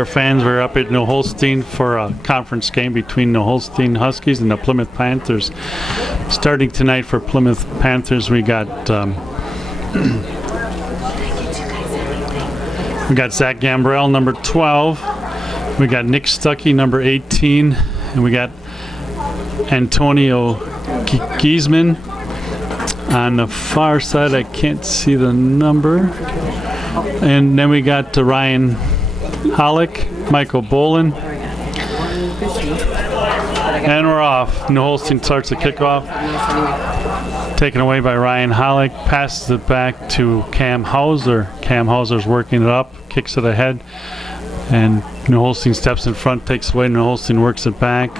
Our fans were up at New Holstein for a conference game between New Holstein Huskies and the Plymouth Panthers. Starting tonight for Plymouth Panthers, we got Zach Gambrell, number 12. We got Nick Stuckey, number 18, and we got Antonio Giesman. On the far side, I can't see the number. And then we got Ryan Hollick, Michael Bolin. And we're off. New Holstein starts the kickoff. Taken away by Ryan Hollick. Passes it back to Cam Hauser. Cam Hauser's working it up, kicks it ahead. And New Holstein steps in front, takes it away. New Holstein works it back.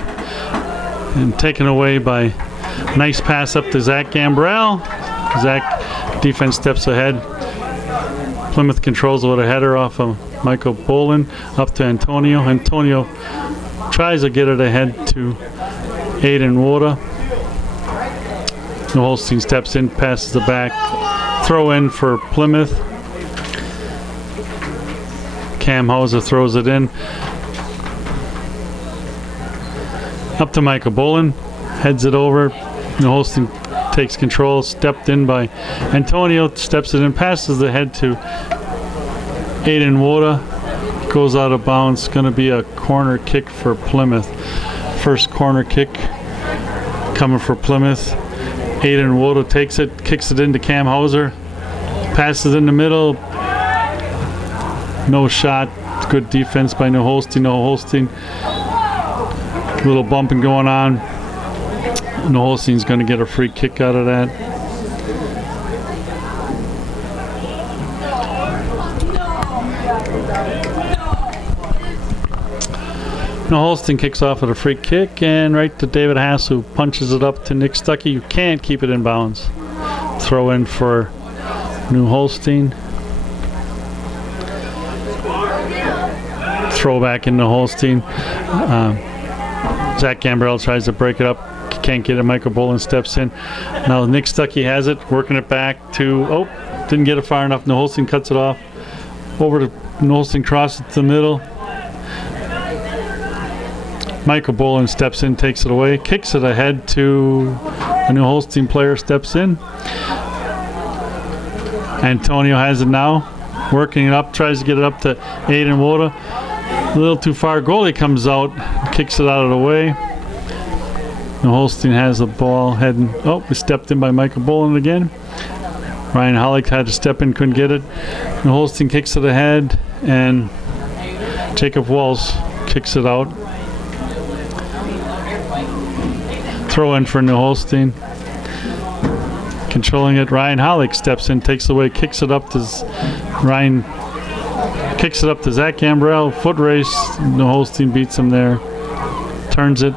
And taken away by nice pass up to Zach Gambrell. Zach, defense steps ahead. Plymouth controls with a header off of Michael Bolin up to Antonio. Antonio tries to get it ahead to Aiden Woda. New Holstein steps in, passes the back. Throw in for Plymouth. Cam Hauser throws it in. Up to Michael Bolin. Heads it over. New Holstein takes control. Stepped in by Antonio. Steps it in, passes the head to Aiden Woda. Goes out of bounds. Going to be a corner kick for Plymouth. First corner kick coming for Plymouth. Aiden Woda takes it, kicks it into Cam Hauser. Passes in the middle. No shot. Good defense by New Holstein. New Holstein. Little bumping going on. New Holstein's going to get a free kick out of that. New Holstein kicks off with a free kick and right to David Haas, who punches it up to Nick Stuckey. You can't keep it in bounds. Throw in for New Holstein. Throw back into Holstein. Zach Gambrell tries to break it up. Can't get it. Michael Bolin steps in. Now Nick Stuckey has it, working it back to, didn't get it far enough. New Holstein cuts it off. Over to New Holstein, crosses to the middle. Michael Bolin steps in, takes it away, kicks it ahead to a New Holstein player, steps in. Antonio has it now, working it up, tries to get it up to Aiden Woda. A little too far. Goalie comes out, kicks it out of the way. New Holstein has the ball heading. We stepped in by Michael Bolin again. Ryan Hollick had to step in, couldn't get it. New Holstein kicks it ahead, and Jacob Walsh kicks it out. Throw in for New Holstein. Controlling it, Ryan Hollick steps in, takes it away, kicks it up to Ryan. Kicks it up to Zach Gambrell. Foot race. New Holstein beats him there. Turns it.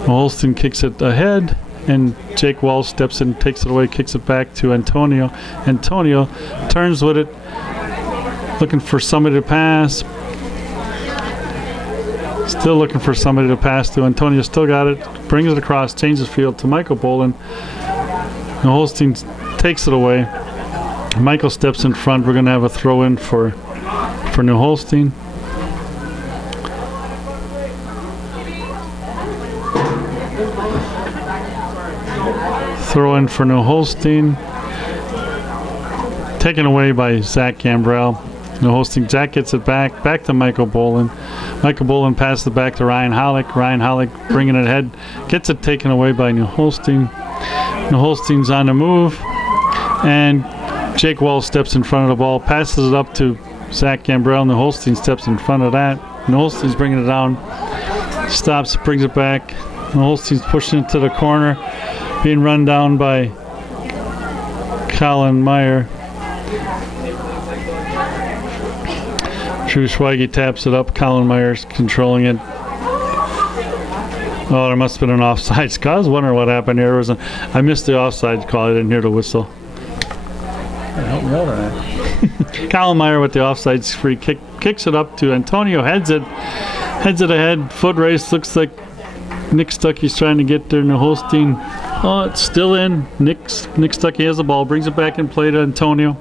New Holstein kicks it ahead, and Jake Walsh steps in, takes it away, kicks it back to Antonio. Antonio turns with it, looking for somebody to pass. Still looking for somebody to pass to. Antonio still got it, brings it across, changes field to Michael Bolin. New Holstein takes it away. Michael steps in front. We're going to have a throw in for New Holstein. Throw in for New Holstein. Taken away by Zach Gambrell. New Holstein, Zach gets it back to Michael Bolin. Michael Bolin passes it back to Ryan Hollick. Ryan Hollick bringing it ahead. Gets it taken away by New Holstein. New Holstein's on the move. And Jake Walsh steps in front of the ball. Passes it up to Zach Gambrell. New Holstein steps in front of that. New Holstein's bringing it down. Stops, brings it back. New Holstein's pushing it to the corner. Being run down by Colin Meyer. Drew Schweige taps it up. Colin Meyer's controlling it. There must have been an offsides call. I was wondering what happened here. I missed the offsides call. I didn't hear the whistle. Help me out on that. Colin Meyer with the offsides free kick. Kicks it up to Antonio. Heads it ahead. Foot race. Looks like Nick Stuckey's trying to get there. New Holstein. It's still in. Nick Stuckey has the ball. Brings it back in play to Antonio.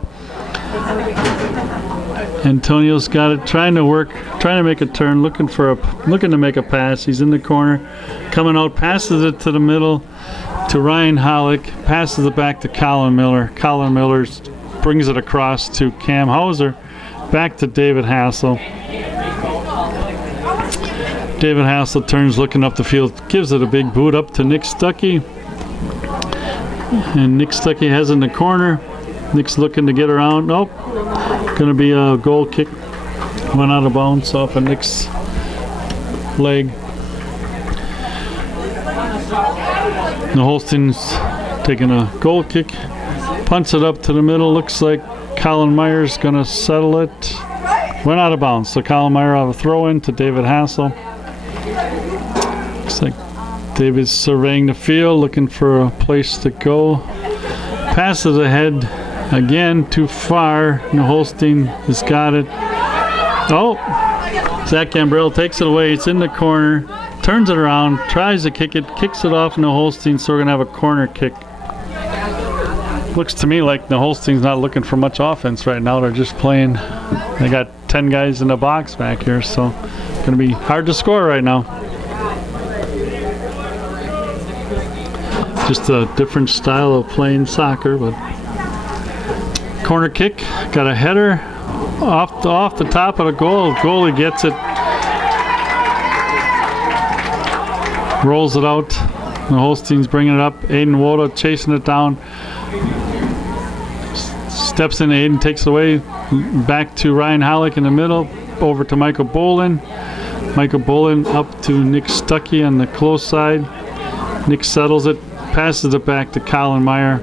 Antonio's got it, trying to make a turn, looking to make a pass. He's in the corner, coming out, passes it to the middle to Ryan Hollick, passes it back to Colin Miller. Colin Miller brings it across to Cam Hauser, back to David Hassel. David Hassel turns, looking up the field, gives it a big boot up to Nick Stuckey. And Nick Stuckey has in the corner. Nick's looking to get around. Nope. Going to be a goal kick. Went out of bounds off of Nick's leg. The Holstein's taking a goal kick. Punts it up to the middle. Looks like Colin Meyer's going to settle it. Went out of bounds. So Colin Meyer out of throw in to David Hassel. Looks like David's surveying the field, looking for a place to go. Passes ahead again, too far. Holstein has got it. Oh, Zach Gambrell takes it away. It's in the corner. Turns it around, tries to kick it, kicks it off Holstein, so we're going to have a corner kick. Looks to me like Holstein's not looking for much offense right now. They're just playing. They got 10 guys in the box back here, so it's going to be hard to score right now. Just a different style of playing soccer, but corner kick, got a header off the top of the goal. Goalie gets it, rolls it out. The Holstein's bringing it up. Aiden Woda chasing it down. Steps in, Aiden takes it away. Back to Ryan Hollick in the middle. Over to Michael Bolin. Michael Bolin up to Nick Stuckey on the close side. Nick settles it. Passes it back to Colin Meyer.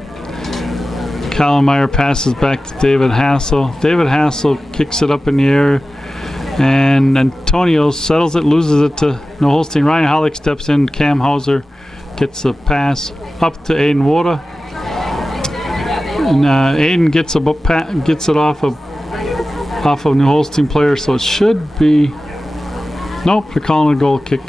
Colin Meyer passes back to David Hassel. David Hassel kicks it up in the air, and Antonio settles it, loses it to Holstein. Ryan Hollick steps in. Cam Hauser gets the pass up to Aiden Woda, and Aiden gets it off of New Holstein player, so it should be. Nope, they're calling a goal kick.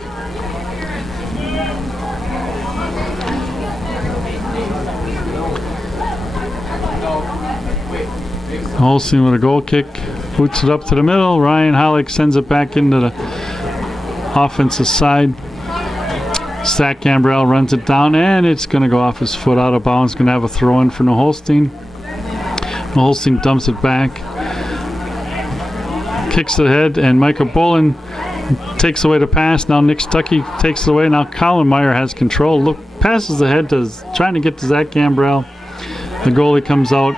Holstein with a goal kick, boots it up to the middle. Ryan Hollick sends it back into the offensive side. Zach Gambrell runs it down, and it's going to go off his foot, out of bounds. Going to have a throw in for Holstein. Holstein dumps it back, kicks it ahead, and Michael Bolin takes away the pass. Now Nick Stuckey takes it away. Now Colin Meyer has control. Passes ahead to trying to get to Zach Gambrell. The goalie comes out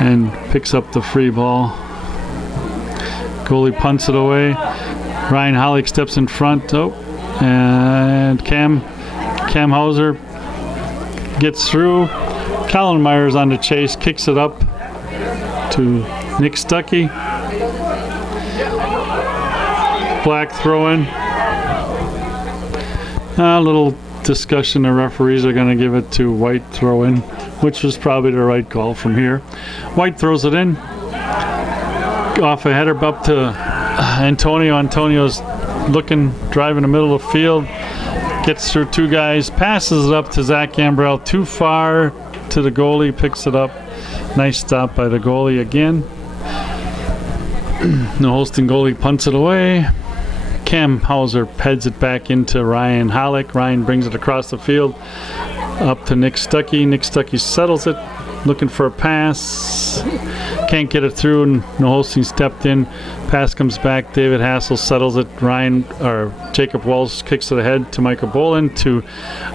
and picks up the free ball. Goalie punts it away. Ryan Hollick steps in front. And Cam Hauser gets through. Colin Meyer's on the chase, kicks it up to Nick Stuckey. Black throw-in. A little discussion. The referees are going to give it to White throw-in, which was probably the right call from here. White throws it in. Off a header up to Antonio. Antonio's driving the middle of the field. Gets through two guys. Passes it up to Zach Gambrell. Too far to the goalie. Picks it up. Nice stop by the goalie again. The Holstein goalie punts it away. Cam Hauser heads it back into Ryan Hollick. Ryan brings it across the field. Up to Nick Stuckey. Nick Stuckey settles it, looking for a pass. Can't get it through, and Holstein stepped in. Pass comes back. David Hassel settles it. Jacob Wells kicks it ahead to Michael Bolin, to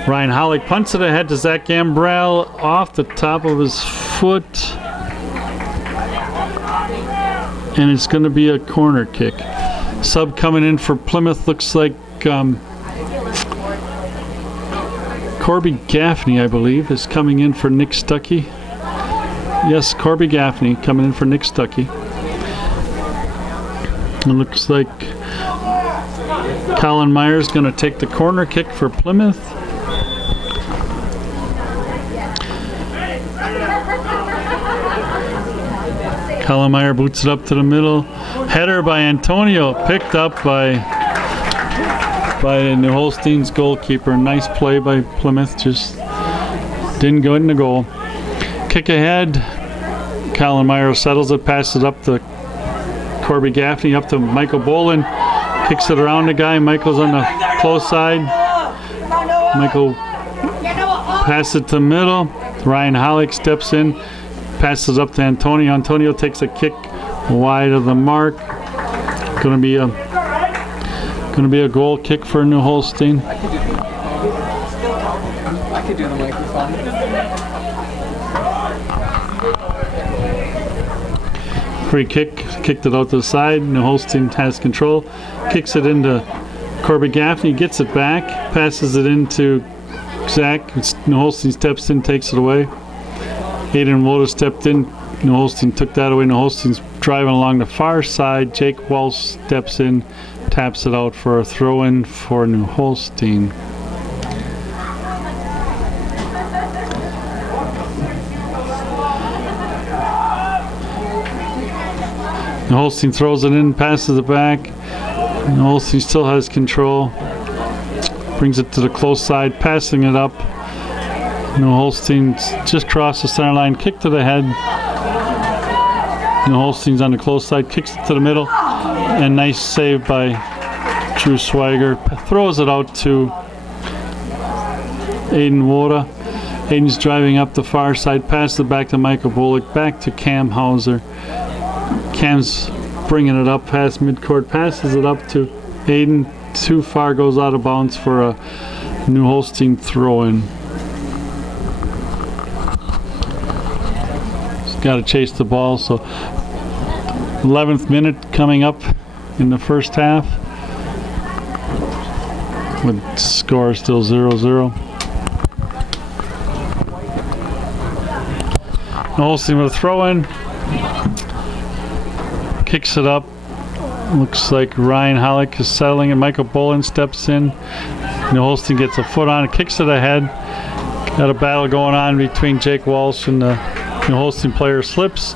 Ryan Hollick. Punts it ahead to Zach Gambrell off the top of his foot. And it's going to be a corner kick. Sub coming in for Plymouth looks like Corby Gaffney, I believe, is coming in for Nick Stuckey. Yes, Corby Gaffney coming in for Nick Stuckey. It looks like Colin Meyer's going to take the corner kick for Plymouth. Colin Meyer boots it up to the middle. Header by Antonio, picked up by New Holstein's goalkeeper. Nice play by Plymouth, just didn't go in the goal. Kick ahead. Colin Meyer settles it, passes it up to Corby Gaffney up to Michael Bolin. Kicks it around the guy. Michael's on the close side. Michael passes it to the middle. Ryan Hollick steps in, passes up to Antonio. Antonio takes a kick wide of the mark. Gonna be a goal kick for New Holstein. I could do the microphone. Free kick, kicked it out to the side. New Holstein has control. Kicks it into Corby Gaffney, gets it back, passes it into Zach. New Holstein steps in, takes it away. Aiden Woda stepped in. New Holstein took that away. New Holstein's driving along the far side. Jake Walsh steps in, taps it out for a throw-in for New Holstein. New Holstein throws it in, passes it back. New Holstein still has control. Brings it to the close side, passing it up. New Holstein just crossed the center line, kick to the head. New Holstein's on the close side, kicks it to the middle, and nice save by Drew Swiger. Throws it out to Aiden Woda. Aiden's driving up the far side, passes it back to Michael Bullock, back to Cam Hauser. Cam's bringing it up past midcourt, passes it up to Aiden. Too far, goes out of bounds for a New Holstein throw-in. He's got to chase the ball, so 11th minute coming up in the first half. With score still 0-0. New Holstein with a throw-in. Kicks it up. Looks like Ryan Hollick is settling and Michael Bolin steps in. New Holstein gets a foot on it, kicks it ahead. Got a battle going on between Jake Walsh and the New Holstein player. Slips,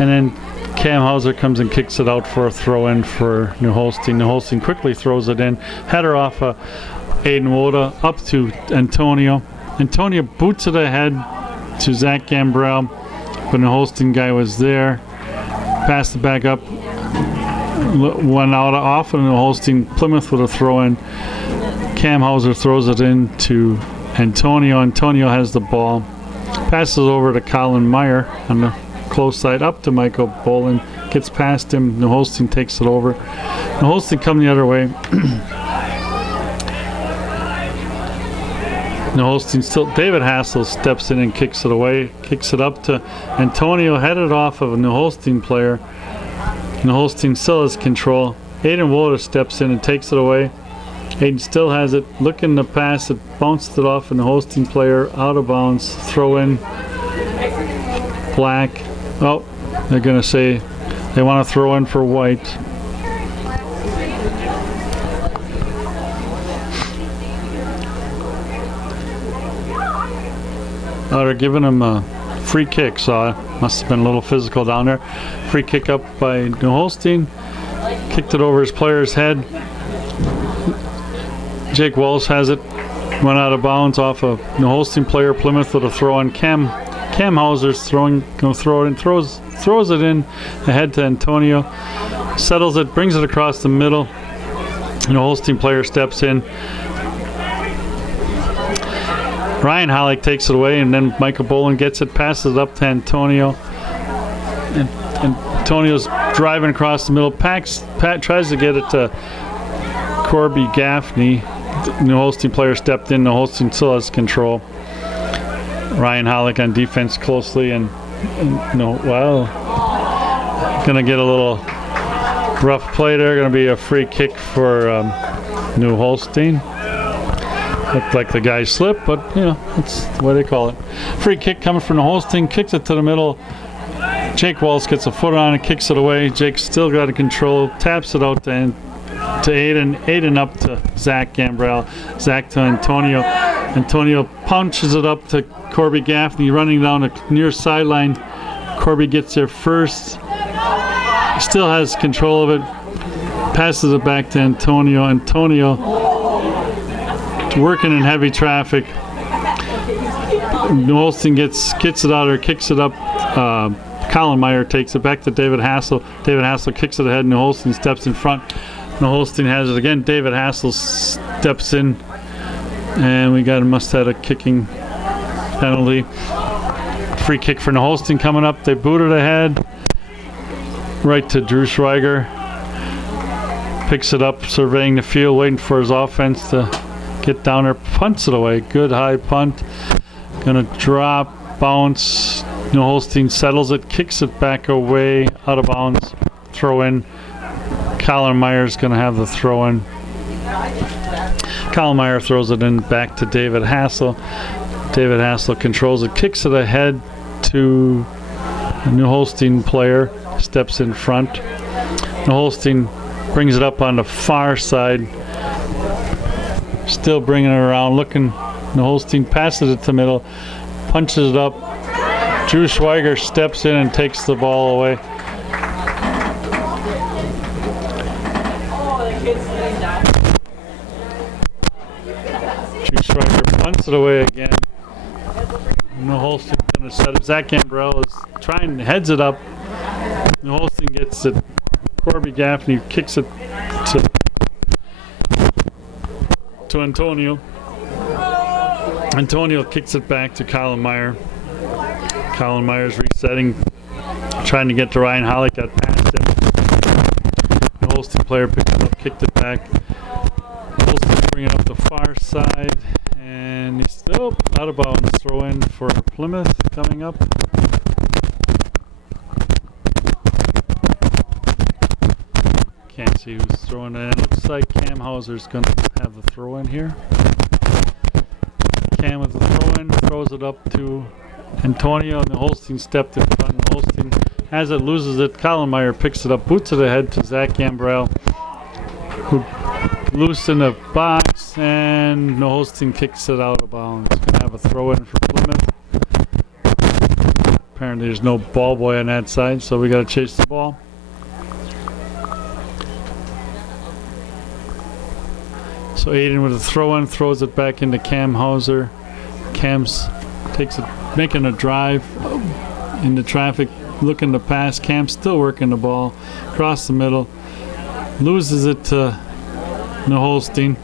and then Cam Hauser comes and kicks it out for a throw-in for New Holstein. New Holstein quickly throws it in. Header off Aiden Woda up to Antonio. Antonio boots it ahead to Zach Gambrell, but New Holstein guy was there. Passed it back up. Went out off and New Holstein. Plymouth with a throw-in. Cam Hauser throws it in to Antonio. Antonio has the ball. Passes over to Colin Meyer on the close side up to Michael Bolin. Gets past him. New Holstein takes it over. New Holstein come the other way. New Holstein still. David Hassel steps in and kicks it away. Kicks it up to Antonio. Headed off of a New Holstein player. New Holstein still has control. Aiden Woda steps in and takes it away. Aiden still has it. Looking to pass it. Bounced it off of the Holstein player. Out of bounds. Throw in. Black. Oh, they're going to say they want to throw in for White. Oh, they're giving him a free kick, so it must have been a little physical down there. Free kick up by New Holstein. Kicked it over his player's head. Jake Walsh has it. Went out of bounds off a New Holstein player. Plymouth with a throw on. Cam Hauser's going to throw it in. Throws it in ahead to Antonio. Settles it. Brings it across the middle. New Holstein player steps in. Ryan Hollick takes it away, and then Michael Bolin gets it, passes it up to Antonio. And Antonio's driving across the middle. Pat tries to get it to Corby Gaffney. The New Holstein player stepped in. New Holstein still has control. Ryan Hollick on defense closely, and gonna get a little rough play there. Gonna be a free kick for New Holstein. Looked like the guy slipped, but you know, that's the way they call it. Free kick coming from the Holstein, kicks it to the middle. Jake Walsh gets a foot on it, kicks it away. Jake's still got it control, taps it out to Aiden. Aiden up to Zach Gambrell. Zach to Antonio. Antonio punches it up to Corby Gaffney, running down the near sideline. Corby gets there first. He still has control of it. Passes it back to Antonio. Antonio working in heavy traffic. New Holstein gets it out or kicks it up. Colin Meyer takes it back to David Hassel. David Hassel kicks it ahead. New Holstein steps in front. New Holstein has it again. David Hassel steps in, and we must have a kicking penalty. Free kick for New Holstein coming up. They boot it ahead, right to Drew Schweiger. Picks it up, surveying the field, waiting for his offense to get down there. Punts it away. Good high punt. Gonna drop, bounce. New Holstein settles it, kicks it back away, out of bounds. Throw in. Colin Meyer's gonna have the throw in. Colin Meyer throws it in back to David Hassel. David Hassel controls it, kicks it ahead to a New Holstein player, steps in front. New Holstein brings it up on the far side, still bringing it around, looking. New Holstein passes it to middle, punches it up. Drew Schweiger steps in and takes the ball away. Drew Schweiger punts it away again. New Holstein going to set up. Zach Gambrell is trying, heads it up. New Holstein gets it. Corby Gaffney kicks it to Antonio. Antonio kicks it back to Colin Meyer. Colin Meyer's resetting, trying to get to Ryan Hollick, got past him. The Holstein player picked it up, kicked it back. Holstein bringing it up the far side, and he's still out of bounds. Throw in for Plymouth coming up. Can't see who's throwing it in. Looks like Cam Hauser's going to have the throw in here. Cam with the throw in, throws it up to Antonio, and the Holstein stepped in front. The Holstein has it, loses it. Colin Meyer picks it up, boots it ahead to Zach Gambrell, who loose in the box, and the Holstein kicks it out of bounds. Gonna have a throw in for Plymouth. Apparently there's no ball boy on that side, so we gotta chase the ball. So Aiden with a throw in, throws it back into Cam Hauser. Cam's takes it, making a drive into traffic, looking to pass. Cam's still working the ball across the middle, loses it to New Holstein,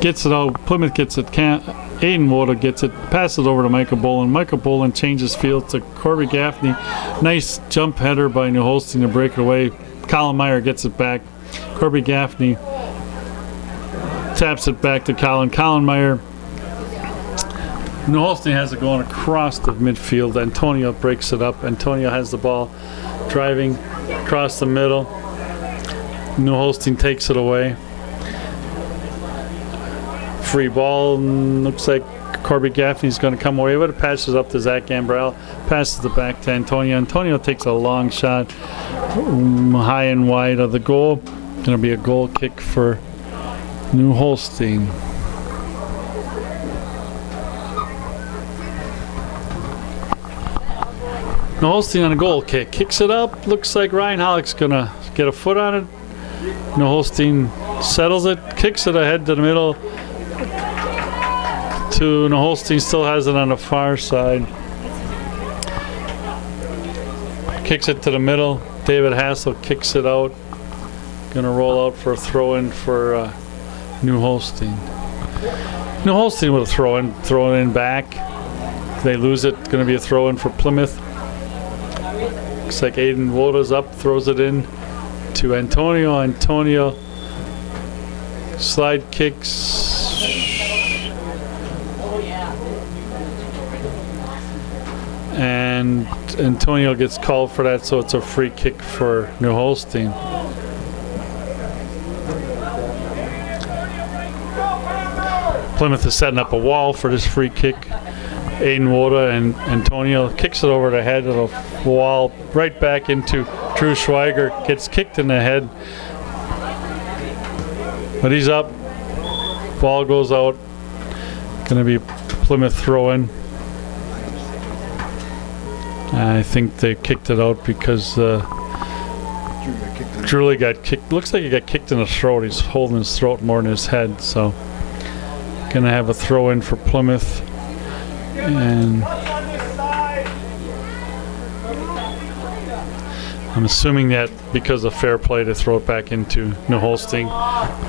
gets it out. Plymouth gets it. Aiden Woda gets it, passes it over to Michael Bolin. Michael Bolin changes fields to Corby Gaffney. Nice jump header by New Holstein to break it away. Colin Meyer gets it back. Corby Gaffney taps it back to Colin. Colin Meyer. New Holstein has it going across the midfield. Antonio breaks it up. Antonio has the ball driving across the middle. New Holstein takes it away. Free ball. Looks like Corby Gaffney's going to come away with it. Passes up to Zach Gambrell. Passes it back to Antonio. Antonio takes a long shot high and wide of the goal. Going to be a goal kick for New Holstein. New Holstein on a goal kick. Kicks it up. Looks like Ryan Hollick's going to get a foot on it. New Holstein settles it. Kicks it ahead to the middle. New Holstein still has it on the far side. Kicks it to the middle. David Hassel kicks it out. Going to roll out for a throw in for New Holstein. New Holstein with a throw in back. They lose it. Going to be a throw in for Plymouth. Looks like Aiden Woda's up, throws it in to Antonio. Antonio slide kicks. And Antonio gets called for that, so it's a free kick for New Holstein. Plymouth is setting up a wall for this free kick. Aiden Woda and Antonio kicks it over the head of the wall, right back into Drew Schweiger. Gets kicked in the head, but he's up. Ball goes out. Going to be Plymouth throw-in. I think they kicked it out because Drew got kicked. Looks like he got kicked in the throat. He's holding his throat more than his head. So, going to have a throw-in for Plymouth. And I'm assuming that because of fair play to throw it back into New Holstein,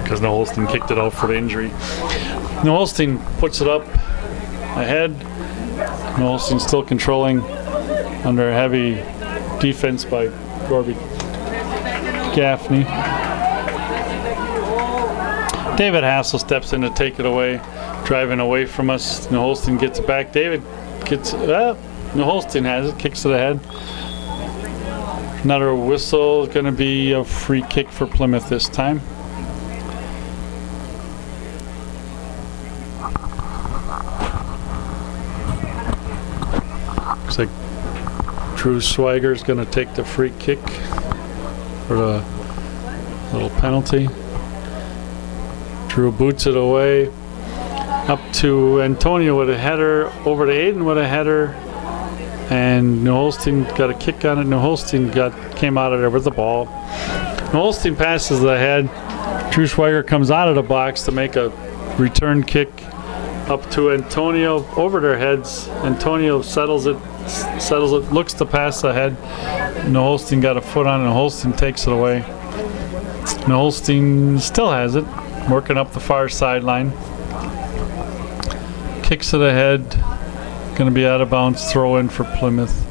because New Holstein kicked it out for the injury. New Holstein puts it up ahead. New Holstein still controlling under a heavy defense by Corby Gaffney. David Hassel steps in to take it away, driving away from us. New Holstein gets it back. David gets New Holstein has it, kicks it ahead. Another whistle, going to be a free kick for Plymouth this time. Looks like Drew Schweiger is going to take the free kick for the little penalty. Drew boots it away. Up to Antonio with a header, over to Aiden with a header. And New Holstein got a kick on it. New Holstein came out of there with the ball. New Holstein passes ahead. Drew Schweiger comes out of the box to make a return kick up to Antonio over their heads. Antonio settles it, looks to pass ahead. New Holstein got a foot on it. New Holstein takes it away. New Holstein still has it, working up the far sideline. Kicks it ahead. Going to be out of bounds, throw in for Plymouth.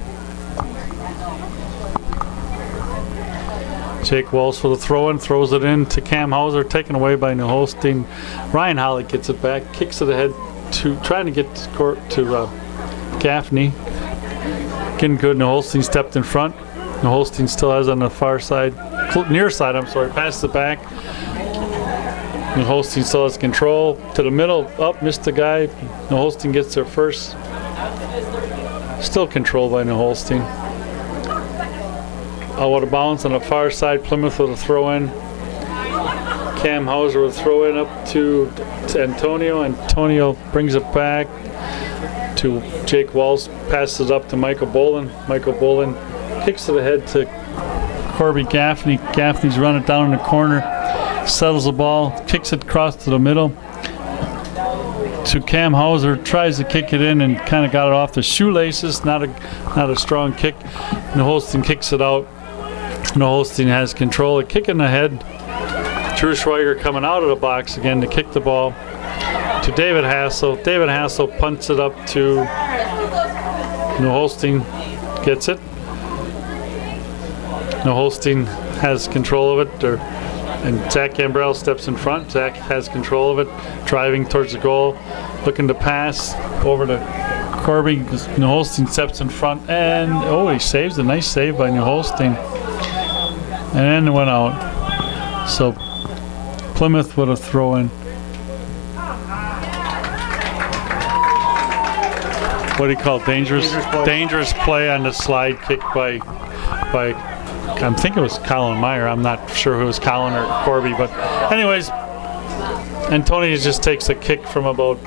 Jake Walsh for the throw in, throws it in to Cam Hauser, taken away by New Holstein. Ryan Holly gets it back, kicks it ahead to trying to get to Gaffney. Getting good. New Holstein stepped in front. New Holstein still has on the far side, near side, I'm sorry, passes it back. New Holstein still has control to the middle, up, missed the guy. New Holstein gets their first. Still controlled by New Holstein. Out of bounds on the far side, Plymouth with a throw in. Cam Hauser with a throw in up to Antonio. Antonio brings it back to Jake Walsh, passes it up to Michael Bolin. Michael Bolin kicks it ahead to Corby Gaffney. Gaffney's running down in the corner, settles the ball, kicks it across to the middle. To Cam Hauser, tries to kick it in and kind of got it off the shoelaces. Not a strong kick. New Holstein kicks it out. New Holstein has control. A kick in the head. Drew Schweiger coming out of the box again to kick the ball to David Hassel. David Hassel punts it up to New Holstein. Gets it. New Holstein has control of it. And Zach Gambrell steps in front. Zach has control of it, driving towards the goal, looking to pass over to Corby. New Holstein steps in front, and he saves. A nice save by New Holstein. And then it went out. So Plymouth with a throw in. What do you call it? Dangerous play on the slide kick by I think it was Colin Meyer. I'm not sure who it was, Colin or Corby. But anyways, Antonio just takes a kick from about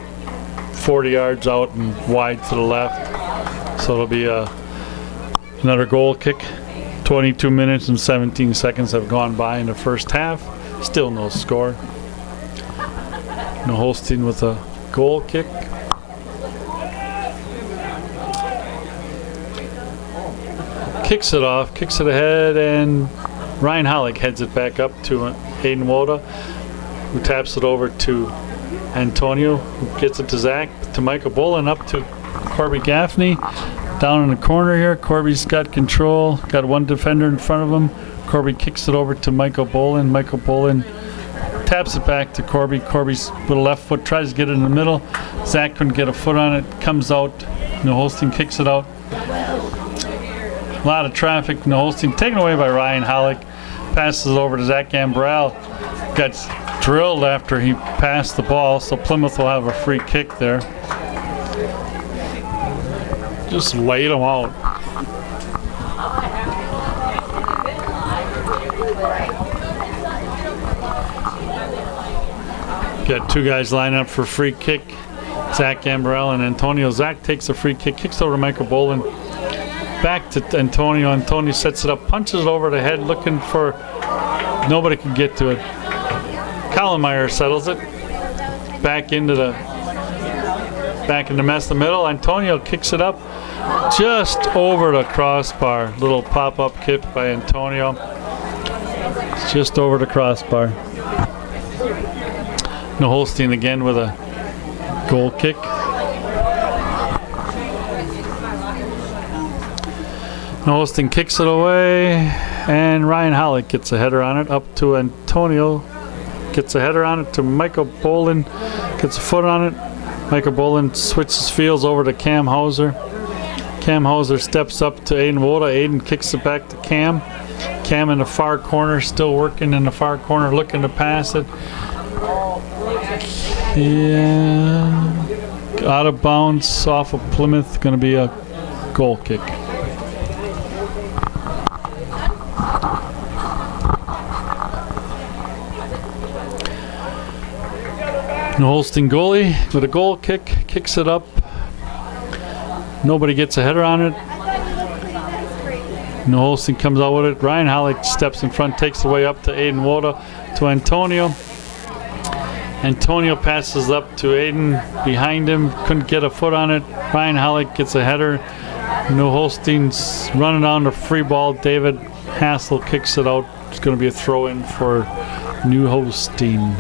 40 yards out and wide to the left. So it'll be another goal kick. 22 minutes and 17 seconds have gone by in the first half. Still no score. New Holstein with a goal kick. Kicks it off, kicks it ahead, and Ryan Hollick heads it back up to Aiden Woda, who taps it over to Antonio, who gets it to Zach, to Michael Bolin, up to Corby Gaffney. Down in the corner here, Corby's got control, got one defender in front of him. Corby kicks it over to Michael Bolin. Michael Bolin taps it back to Corby. Corby's with a left foot, tries to get it in the middle. Zach couldn't get a foot on it, comes out. New Holstein kicks it out. A lot of traffic. New Holstein taken away by Ryan Hollick. Passes it over to Zach Gambrell. Gets drilled after he passed the ball, so Plymouth will have a free kick there. Just laid him out. Got two guys lining up for free kick. Zach Gambrell and Antonio. Zach takes a free kick, kicks over to Michael Bolin. Back to Antonio. Antonio sets it up, punches it over the head, looking for. Nobody can get to it. Colin Meyer settles it. Back in the mess in the middle. Antonio kicks it up. just over the crossbar. Little pop-up kick by Antonio. Just over the crossbar. Holstein again with a goal kick. Holstein kicks it away, and Ryan Holick gets a header on it up to Antonio. Gets a header on it to Michael Bolin. Gets a foot on it. Michael Bolin switches fields over to Cam Hauser. Cam Hauser steps up to Aiden Woda. Aiden kicks it back to Cam. Cam in the far corner, still working in the far corner, looking to pass it. Yeah, out of bounds off of Plymouth. Going to be a goal kick. Holstein goalie with a goal kick, kicks it up. Nobody gets a header on it. Holstein comes out with it. Ryan Holick steps in front, takes it away up to Aiden Woda to Antonio. Antonio passes up to Aiden behind him, couldn't get a foot on it. Ryan Holick gets a header. Holstein's running down the free ball. David Hassel kicks it out. It's going to be a throw in for New Holstein.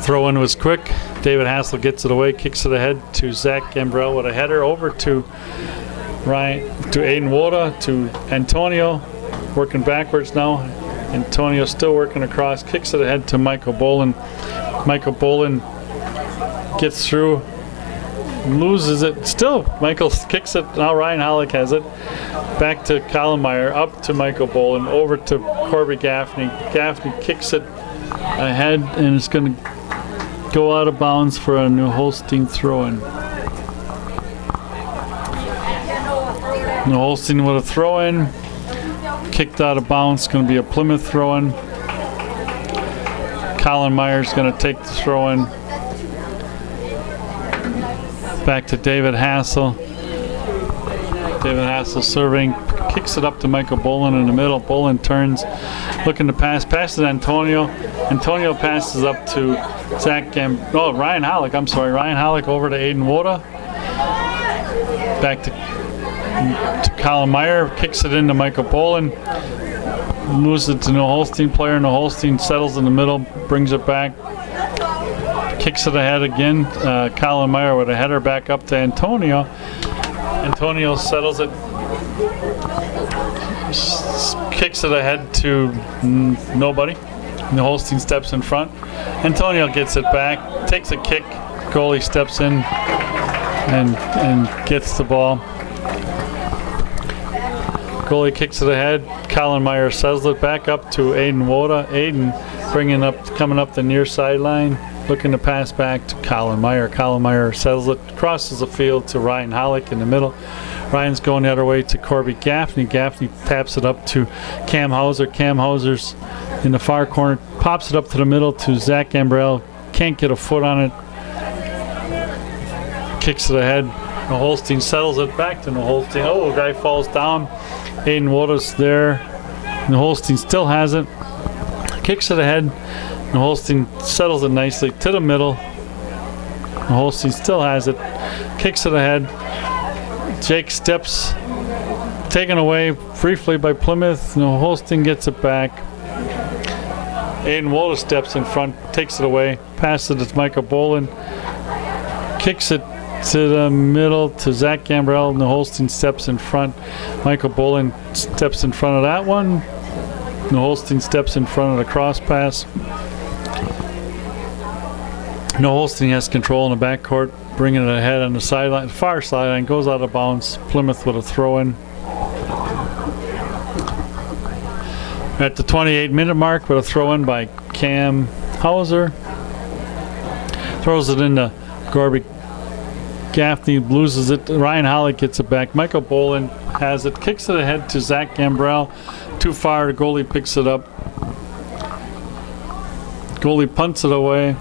Throw in was quick. David Hassel gets it away, kicks it ahead to Zach Gambrell with a header over to Aiden Woda to Antonio, working backwards now. Antonio still working across, kicks it ahead to Michael Bolin. Michael Bolin gets through, loses it. Still, Michael kicks it. Now Ryan Holick has it. Back to Colin Meyer, up to Michael Bolin, over to Corby Gaffney. Gaffney kicks it ahead, and it's going to go out of bounds for a New Holstein throw-in. New Holstein with a throw-in. Kicked out of bounds. Going to be a Plymouth throw-in. Colin Meyer's going to take the throw-in. Back to David Hassel. David Hassel serving. Kicks it up to Michael Bolin in the middle. Bolin turns, looking to pass. Passes Antonio. Antonio passes up to Ryan Holick. I'm sorry. Ryan Holick over to Aiden Woda. Back to Colin Meyer. Kicks it into Michael Bolin. Moves it to New Holstein player. New Holstein settles in the middle. Brings it back. Kicks it ahead again. Colin Meyer with a header back up to Antonio. Antonio settles it. Kicks it ahead to nobody. New Holstein steps in front. Antonio gets it back, takes a kick. Goalie steps in and gets the ball. Goalie kicks it ahead. Colin Meyer settles it back up to Aiden Woda. Aiden coming up the near sideline, looking to pass back to Colin Meyer. Colin Meyer settles it, crosses the field to Ryan Holick in the middle. Ryan's going the other way to Corby Gaffney. Gaffney taps it up to Cam Hauser. Cam Hauser's in the far corner, pops it up to the middle to Zach Gambrell. Can't get a foot on it. Kicks it ahead. New Holstein settles it back to New Holstein. Oh, the guy falls down. Aiden Woda's there. New Holstein still has it. Kicks it ahead. New Holstein settles it nicely to the middle. New Holstein still has it. Kicks it ahead. Jake steps, taken away briefly by Plymouth. New Holstein gets it back. Aiden Woda steps in front, takes it away, passes it to Michael Bolin, kicks it to the middle to Zach Gambrell. New Holstein steps in front. Michael Bolin steps in front of that one. New Holstein steps in front of the cross pass. New Holstein has control in the backcourt, bringing it ahead on the sideline, far sideline, goes out of bounds. Plymouth with a throw-in. At the 28-minute mark with a throw-in by Cam Hauser. Throws it into Corby Gaffney, loses it. Ryan Holick gets it back. Michael Bolin has it, kicks it ahead to Zach Gambrell. Too far, the goalie picks it up. Goalie punts it away.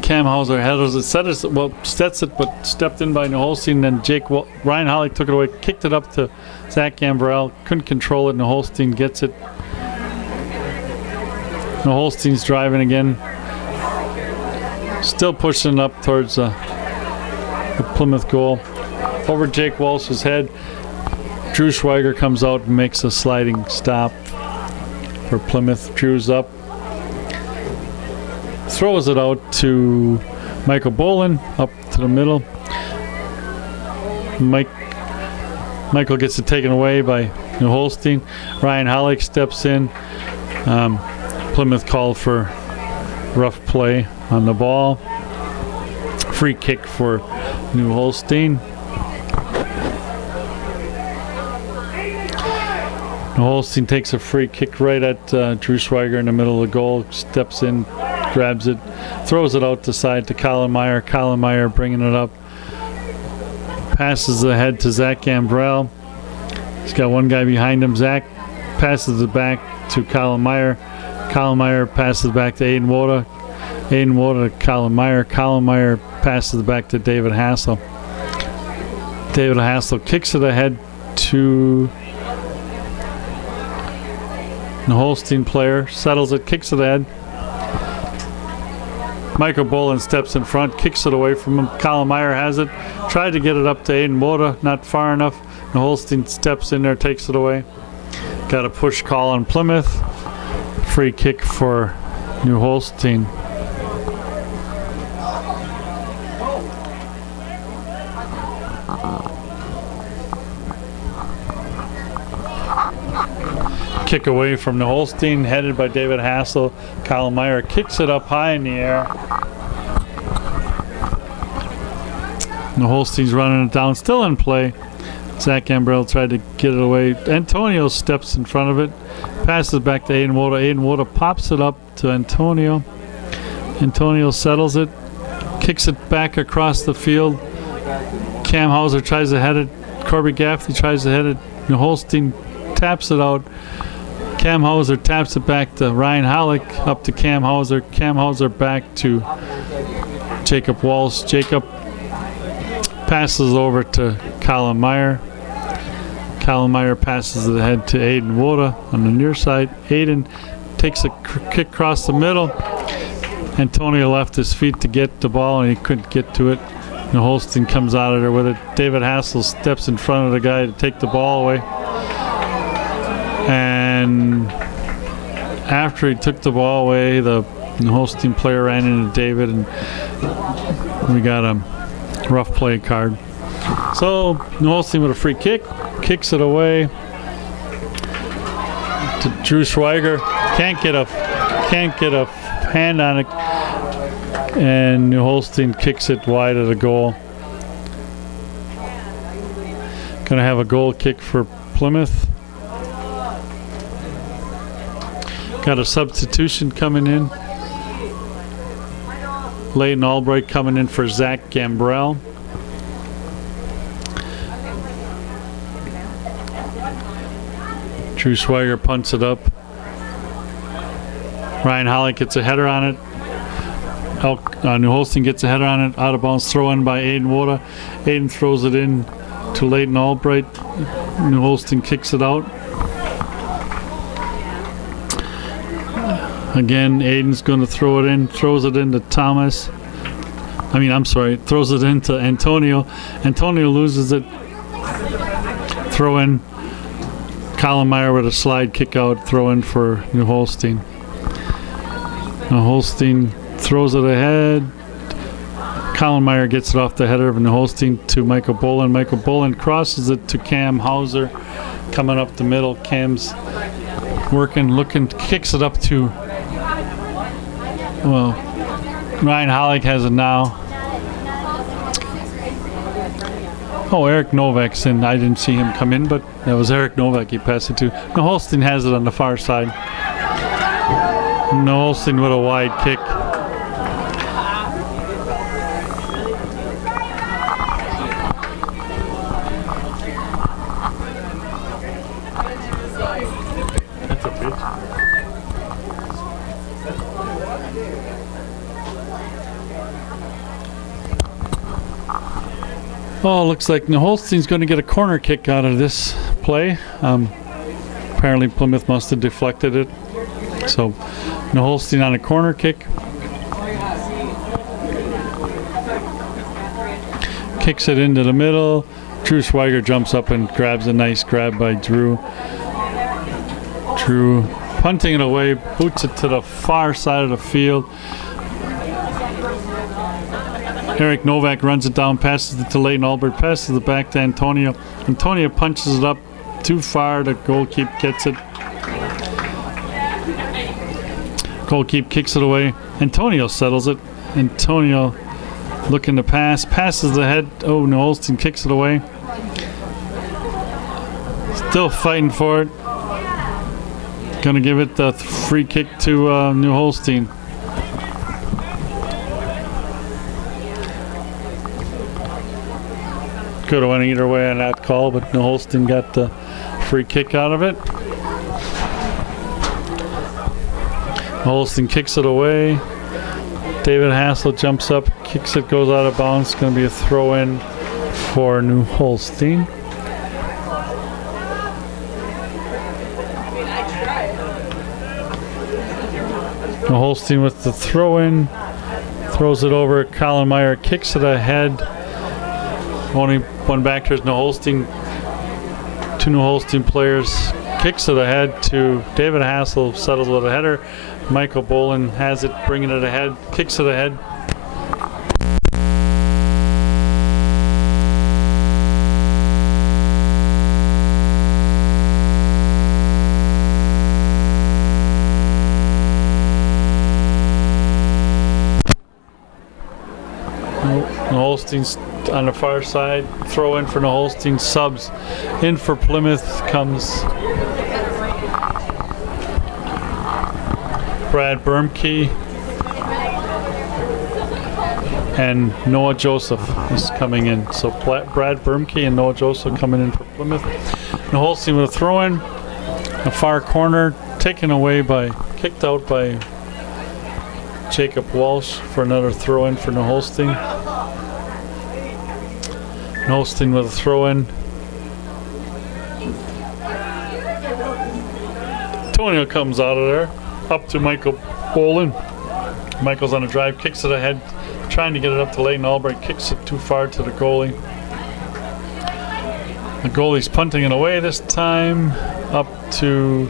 Cam Hauser headers it, sets it, but stepped in by New Holstein. Then Ryan Holick took it away, kicked it up to Zach Gambrell. Couldn't control it. New Holstein gets it. New Holstein's driving again. Still pushing up towards the Plymouth goal. Over Jake Walsh's head. Drew Schweiger comes out and makes a sliding stop for Plymouth. Drew's up. Throws it out to Michael Bolin, up to the middle. Michael gets it taken away by New Holstein. Ryan Hollick steps in. Plymouth called for rough play on the ball. Free kick for New Holstein. New Holstein takes a free kick right at Drew Schweiger in the middle of the goal. Steps in, grabs it, throws it out the side to Colin Meyer. Colin Meyer bringing it up. Passes ahead to Zach Gambrell. He's got one guy behind him. Zach passes it back to Colin Meyer. Colin Meyer passes back to Aiden Woda. Aiden Woda to Colin Meyer. Colin Meyer passes it back to David Hassel. David Hassel kicks it ahead to the Holstein player. Settles it, kicks it ahead. Michael Bolin steps in front, kicks it away from him. Colin Meyer has it. Tried to get it up to Aiden Woda, not far enough. The Holstein steps in there, takes it away. Got a push call on Plymouth. Free kick for New Holstein. Kick away from New Holstein, headed by David Hassel. Colin Meyer kicks it up high in the air. New Holstein's running it down, still in play. Zach Gambrell tried to get it away. Antonio steps in front of it, passes back to Aiden Woda. Aiden Woda pops it up to Antonio. Antonio settles it, kicks it back across the field. Cam Hauser tries to head it. Corby Gaffney tries to head it. New Holstein taps it out. Cam Hauser taps it back to Ryan Hollick, up to Cam Hauser. Cam Hauser back to Jacob Walsh. Jacob passes over to Colin Meyer. Colin Meyer passes it ahead to Aiden Woda on the near side. Aiden takes a kick across the middle. Antonio left his feet to get the ball and he couldn't get to it. And Holstein comes out of there with it. David Hassel steps in front of the guy to take the ball away. And after he took the ball away, the Holstein player ran into David and we got a rough play card. So New Holstein with a free kick, kicks it away to Drew Schweiger. Can't get a hand on it, and New Holstein kicks it wide of the goal. Gonna have a goal kick for Plymouth. Got a substitution coming in. Leighton Albright coming in for Zach Gambrell. Drew Schweiger punts it up. Ryan Hollick gets a header on it. New Holstein gets a header on it. Out of bounds throw in by Aiden Woda. Aiden throws it in to Leighton Albright. New Holstein kicks it out. Again, Aiden's going to throw it in. Throws it into Thomas. Throws it into Antonio. Antonio loses it. Throw in. Colin Meyer with a slide kick out. Throw in for New Holstein. New Holstein throws it ahead. Colin Meyer gets it off the header of New Holstein to Michael Bolin. Michael Bolin crosses it to Cam Hauser. Coming up the middle. Cam's working, looking, kicks it up to, Ryan Hollick has it now. Oh, Eric Novak's in. I didn't see him come in, but that was Eric Novak he passed it to. Now Holstein has it on the far side. Now Holstein with a wide kick. That's a pitch. Oh, looks like New Holstein's going to get a corner kick out of this play. Apparently Plymouth must have deflected it. So New Holstein on a corner kick. kicks it into the middle. Drew Schweiger jumps up and grabs a nice grab by Drew. Drew punting it away, boots it to the far side of the field. Eric Novak runs it down, passes it to Leighton Albright, passes it back to Antonio. Antonio punches it up too far. The goalkeeper gets it. Goalkeeper kicks it away. Antonio settles it. Antonio looking to pass, passes ahead. Oh, New Holstein kicks it away. Still fighting for it. Gonna give it the free kick to New Holstein. Could have went either way on that call, but New Holstein got the free kick out of it. Holstein kicks it away. David Hassel jumps up, kicks it, goes out of bounds. It's going to be a throw in for New Holstein. New Holstein with the throw in, throws it over. Colin Meyer kicks it ahead. Only one back. There's New Holstein. Two New Holstein players. Kicks it ahead to David Hassel, settles with a header. Michael Bolin has it, bringing it ahead, kicks it ahead. New Holstein's on the far side, throw in for New Holstein, subs in for Plymouth comes Brad Bermke and Noah Joseph is coming in. So Brad Bermke and Noah Joseph coming in for Plymouth. New Holstein with a throw in, a far corner, taken away by, kicked out by Jacob Walsh for another throw in for New Holstein. New Holstein with a throw in. Antonio comes out of there. Up to Michael Bolin. Michael's on a drive, kicks it ahead, trying to get it up to Leighton Albright, kicks it too far to the goalie. The goalie's punting it away this time, up to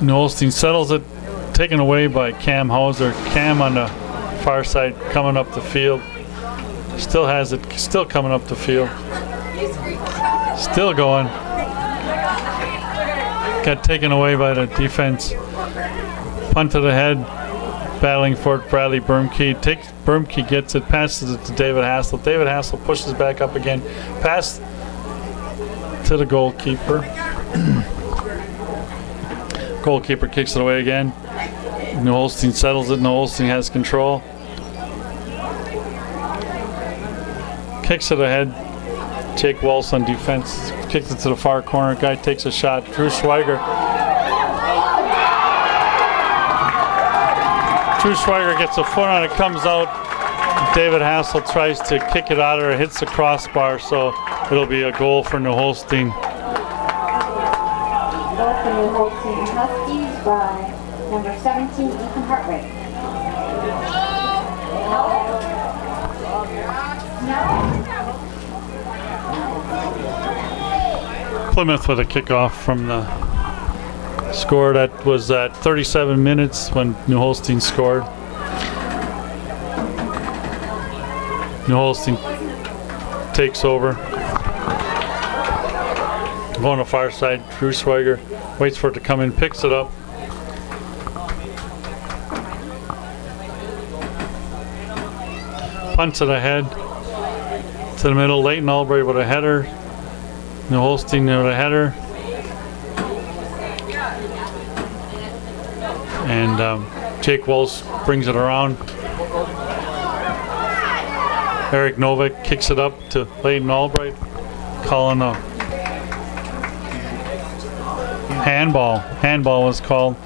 New Holstein, settles it, taken away by Cam Hauser. Cam on the far side coming up the field. Still has it, still coming up the field. Still going. Got taken away by the defense. Punted ahead, battling for it. Bradley Bermke. Bermke gets it, passes it to David Hassel. David Hassel pushes back up again. Pass to the goalkeeper. Goalkeeper kicks it away again. New Holstein settles it. New Holstein has control. Kicks it ahead. Jake Walsh on defense, kicks it to the far corner. Guy takes a shot. Drew Schweiger. Drew Schweiger gets a foot on it, comes out. David Hassel tries to kick it out of there, hits the crossbar, so it'll be a goal for New Holstein. Goal for New Holstein Huskies by number 17, Ethan Hartwig. Plymouth with a kickoff from the score. That was at 37 minutes when New Holstein scored. New Holstein takes over. Going to the far side, Drew Schweiger waits for it to come in, picks it up. Punts it ahead to the middle. Leighton Albright with a header. New Holstein with a header. And Jake Walsh brings it around. Eric Novak kicks it up to Leighton Albright, calling a handball. Handball was called.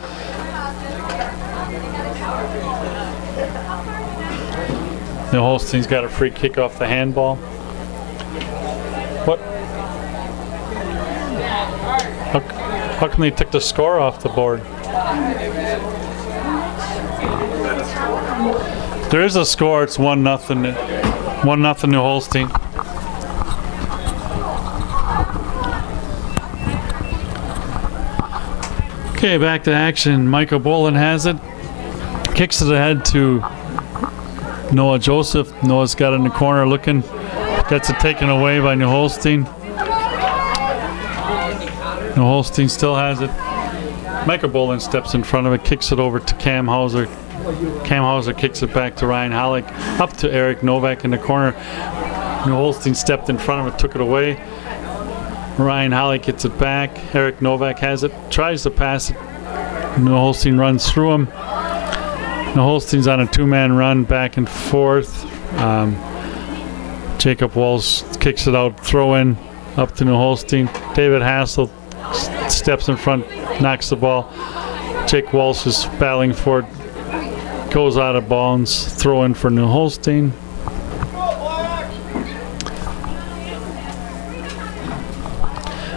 New Holstein's got a free kick off the handball. What? How come they took the score off the board? There is a score. It's 1-0. 1-0 New Holstein. Okay, back to action. Michael Bolin has it. Kicks it ahead to Noah Joseph. Noah's got it in the corner looking. Gets it taken away by New Holstein. New Holstein still has it. Michael Bolin steps in front of it, kicks it over to Cam Hauser. Cam Hauser kicks it back to Ryan Hollick. Up to Eric Novak in the corner. New Holstein stepped in front of it, took it away. Ryan Hollick gets it back. Eric Novak has it, tries to pass it. New Holstein runs through him. New Holstein's on a two-man run back and forth. Jacob Walsh kicks it out, throw in up to New Holstein. David Hassel steps in front, knocks the ball. Jake Walsh is battling for it, goes out of bounds, throw in for New Holstein.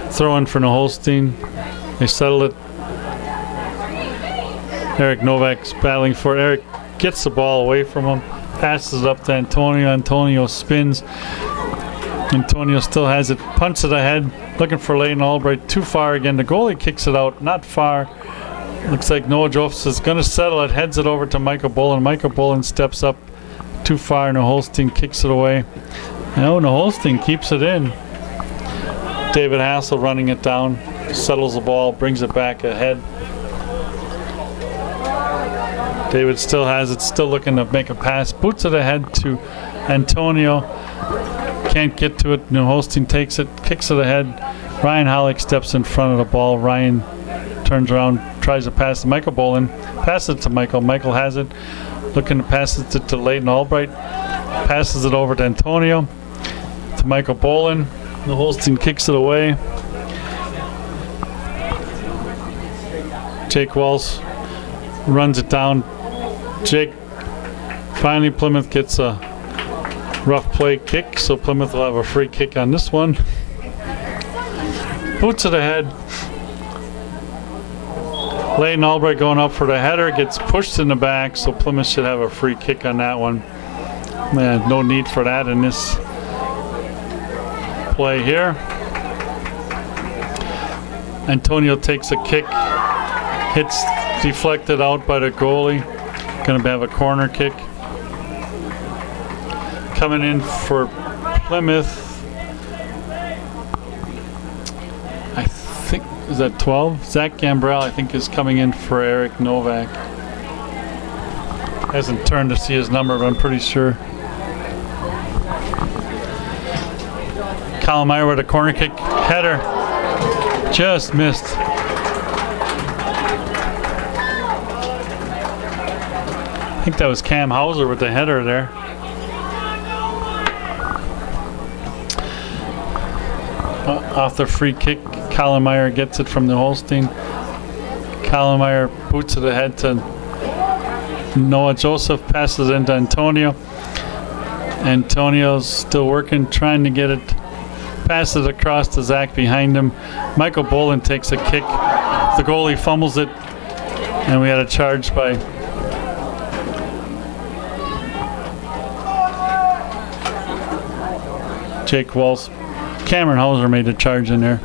Throw in for New Holstein. They settle it. Eric Novak's battling for it. Eric gets the ball away from him, passes it up to Antonio. Antonio spins. Antonio still has it, punts it ahead, looking for Leighton Albright. Too far again. The goalie kicks it out, not far. Looks like Noah Joseph is going to settle it, heads it over to Michael Bolin. Michael Bolin steps up too far. New Holstein kicks it away. Now New Holstein keeps it in. David Hassel running it down, settles the ball, brings it back ahead. David still has it, still looking to make a pass. Boots it ahead to Antonio. Can't get to it. New Holstein takes it, kicks it ahead. Ryan Hollick steps in front of the ball. Ryan turns around, tries to pass to Michael Bolin. Passes it to Michael. Michael has it. Looking to pass it to Leighton Albright. Passes it over to Antonio. To Michael Bolin. New Holstein kicks it away. Jake Walsh runs it down. Jake, finally Plymouth gets a rough play kick, so Plymouth will have a free kick on this one. Boots it ahead. Leighton Albright going up for the header, gets pushed in the back, so Plymouth should have a free kick on that one. Man, no need for that in this play here. Antonio takes a kick, hits deflected out by the goalie. Going to have a corner kick. Coming in for Plymouth, I think, is that 12? Zach Gambrell, I think, is coming in for Eric Novak. Hasn't turned to see his number, but I'm pretty sure. Colin Meyer with a corner kick. Header. Just missed. I think that was Cam Hauser with the header there. Off the free kick, Colin Meyer gets it from the Holstein. Colin Meyer boots it ahead to Noah Joseph, passes it into Antonio. Antonio's still working, trying to get it. Passes it across to Zach behind him. Michael Bolin takes a kick. The goalie fumbles it, and we had a charge by Jake Walsh. Cameron Hauser made a charge in there.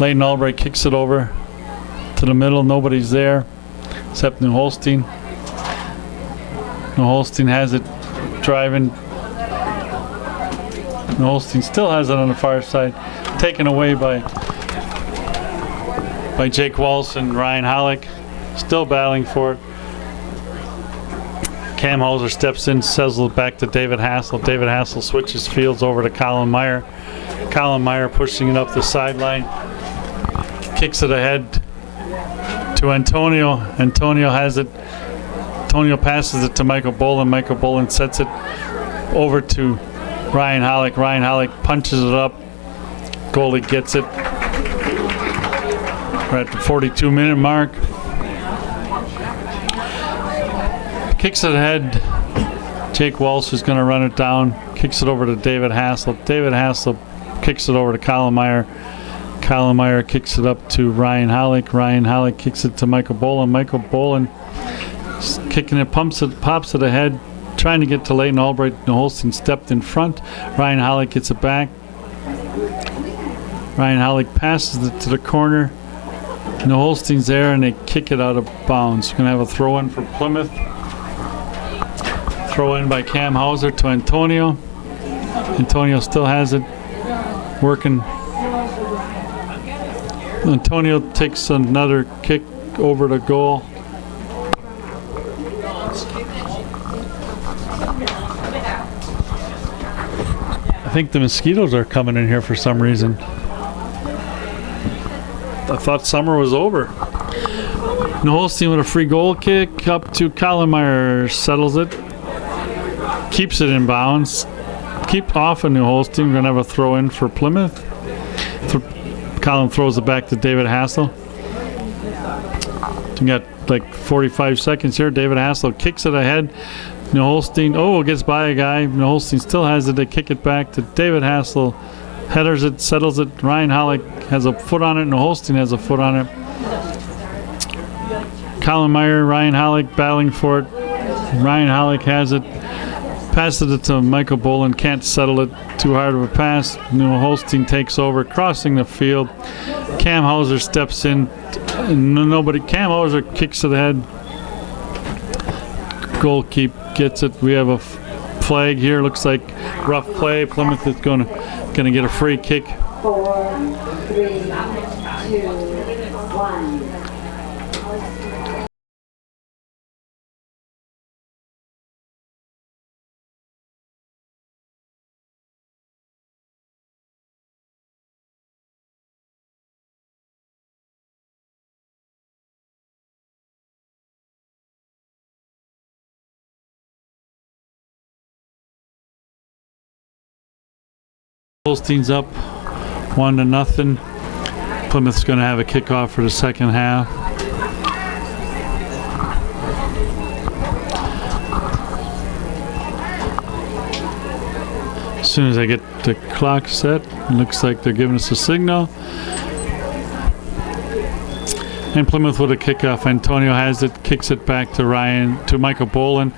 Leighton Albright kicks it over to the middle. Nobody's there except New Holstein. New Holstein has it driving. New Holstein still has it on the far side. Taken away by Jake Walsh and Ryan Hollick. Still battling for it. Cam Hauser steps in, settles it back to David Hassel. David Hassel switches fields over to Colin Meyer. Colin Meyer pushing it up the sideline. Kicks it ahead to Antonio. Antonio has it. Antonio passes it to Michael Bolin. Michael Bolin sets it over to Ryan Hollick. Ryan Hollick punches it up. Goalie gets it. We're at the 42-minute mark. Kicks it ahead. Jake Walsh is going to run it down. Kicks it over to David Hassel. David Hassel kicks it over to Colin Meyer. Colin Meyer kicks it up to Ryan Hollick. Ryan Hollick kicks it to Michael Bolin. Michael Bolin kicking it, pops it ahead trying to get to Leighton Albright. Holstein stepped in front. Ryan Hollick gets it back. Ryan Hollick passes it to the corner. Holstein's there, and they kick it out of bounds. Going to have a throw in for Plymouth. Throw in by Cam Hauser to Antonio. Antonio still has it. Working. Antonio takes another kick over the goal. I think the mosquitoes are coming in here for some reason. I thought summer was over. Holstein with a free goal kick up to Collenmeyer, settles it, keeps it in bounds. Keep off of New Holstein. We're going to have a throw in for Plymouth. Colin throws it back to David Hassel. We got like 45 seconds here. David Hassel kicks it ahead. New Holstein, gets by a guy. New Holstein still has it. They kick it back to David Hassel. Headers it, settles it. Ryan Hollick has a foot on it. New Holstein has a foot on it. Collenmeyer, Ryan Hollick battling for it. Ryan Hollick has it. Passes it to Michael Boland. Can't settle it. Too hard of a pass. New Holstein takes over, crossing the field. Cam Hauser steps in. Cam Hauser kicks it ahead. Goalkeeper gets it. We have a flag here. Looks like rough play. Plymouth is gonna get a free kick. 4, 3, 2, 1. Holstein's up 1-0. Plymouth's going to have a kickoff for the second half. As soon as I get the clock set, it looks like they're giving us a signal. And Plymouth with a kickoff. Antonio has it, kicks it back to Michael Boland.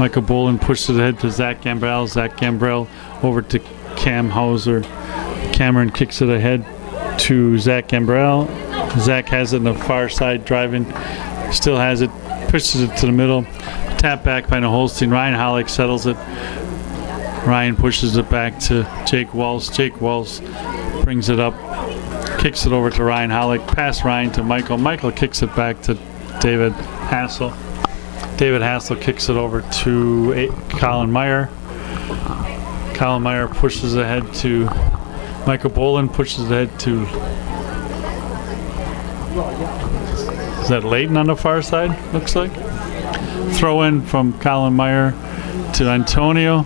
Michael Boland pushes it ahead to Zach Gambrell. Zach Gambrell over to Cam Hauser. Cameron kicks it ahead to Zach Gambrell. Zach has it on the far side, driving. Still has it, pushes it to the middle. Tap back by Holstein. Ryan Hollick settles it. Ryan pushes it back to Jake Walls. Jake Walls brings it up, kicks it over to Ryan Hollick. Pass Ryan to Michael. Michael kicks it back to David Hassel. David Hassel kicks it over to Collenmeyer. Collenmeyer pushes ahead to Michael Boland, pushes ahead to, is that Leighton on the far side, looks like? Throw in from Collenmeyer to Antonio.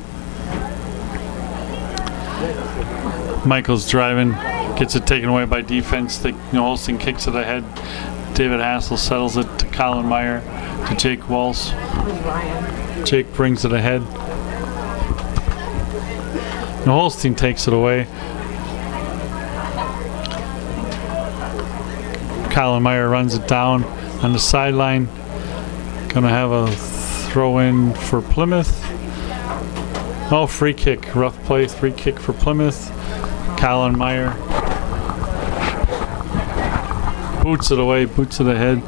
Michael's driving, gets it taken away by defense. Holstein kicks it ahead. David Hassel settles it to Collenmeyer, to Jake Walsh. Jake brings it ahead. Holstein takes it away. Collenmeyer runs it down on the sideline. Gonna have a throw in for Plymouth. Free kick. Rough play. Free kick for Plymouth. Collenmeyer boots it away, boots it ahead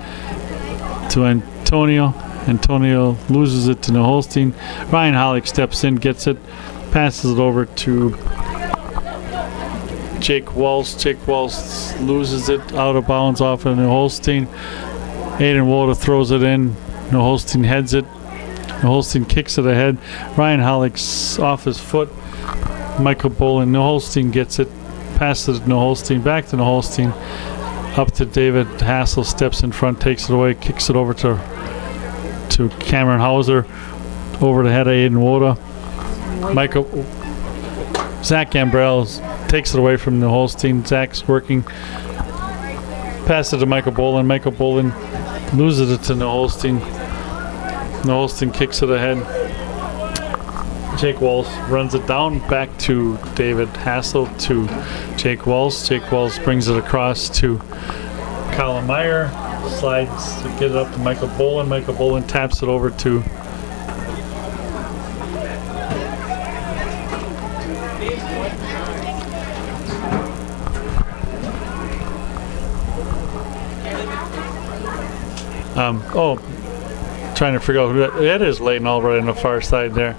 to Antonio. Antonio loses it to Holstein. Ryan Hollick steps in, gets it, passes it over to Jake Walsh. Jake Walsh loses it out of bounds off of Holstein. Aiden Woda throws it in. Holstein heads it. Holstein kicks it ahead. Ryan Hollick's off his foot. Michael Boland. Holstein gets it. Passes it to Holstein. Back to Holstein. Up to David Hassel. Steps in front. Takes it away. Kicks it over to Cameron Hauser. Over the head of Aiden Woda. Zach Gambrell takes it away from Holstein. Zach's working. Passes it to Michael Boland. Michael Boland loses it to Holstein. Holstein kicks it ahead. Jake Walsh runs it down back to David Hassel to Jake Walsh. Jake Walsh brings it across to Collenmeyer. Slides to get it up to Michael Boland. Michael Boland taps it over to Trying to figure out who that, it is Leighton Albright on the far side there.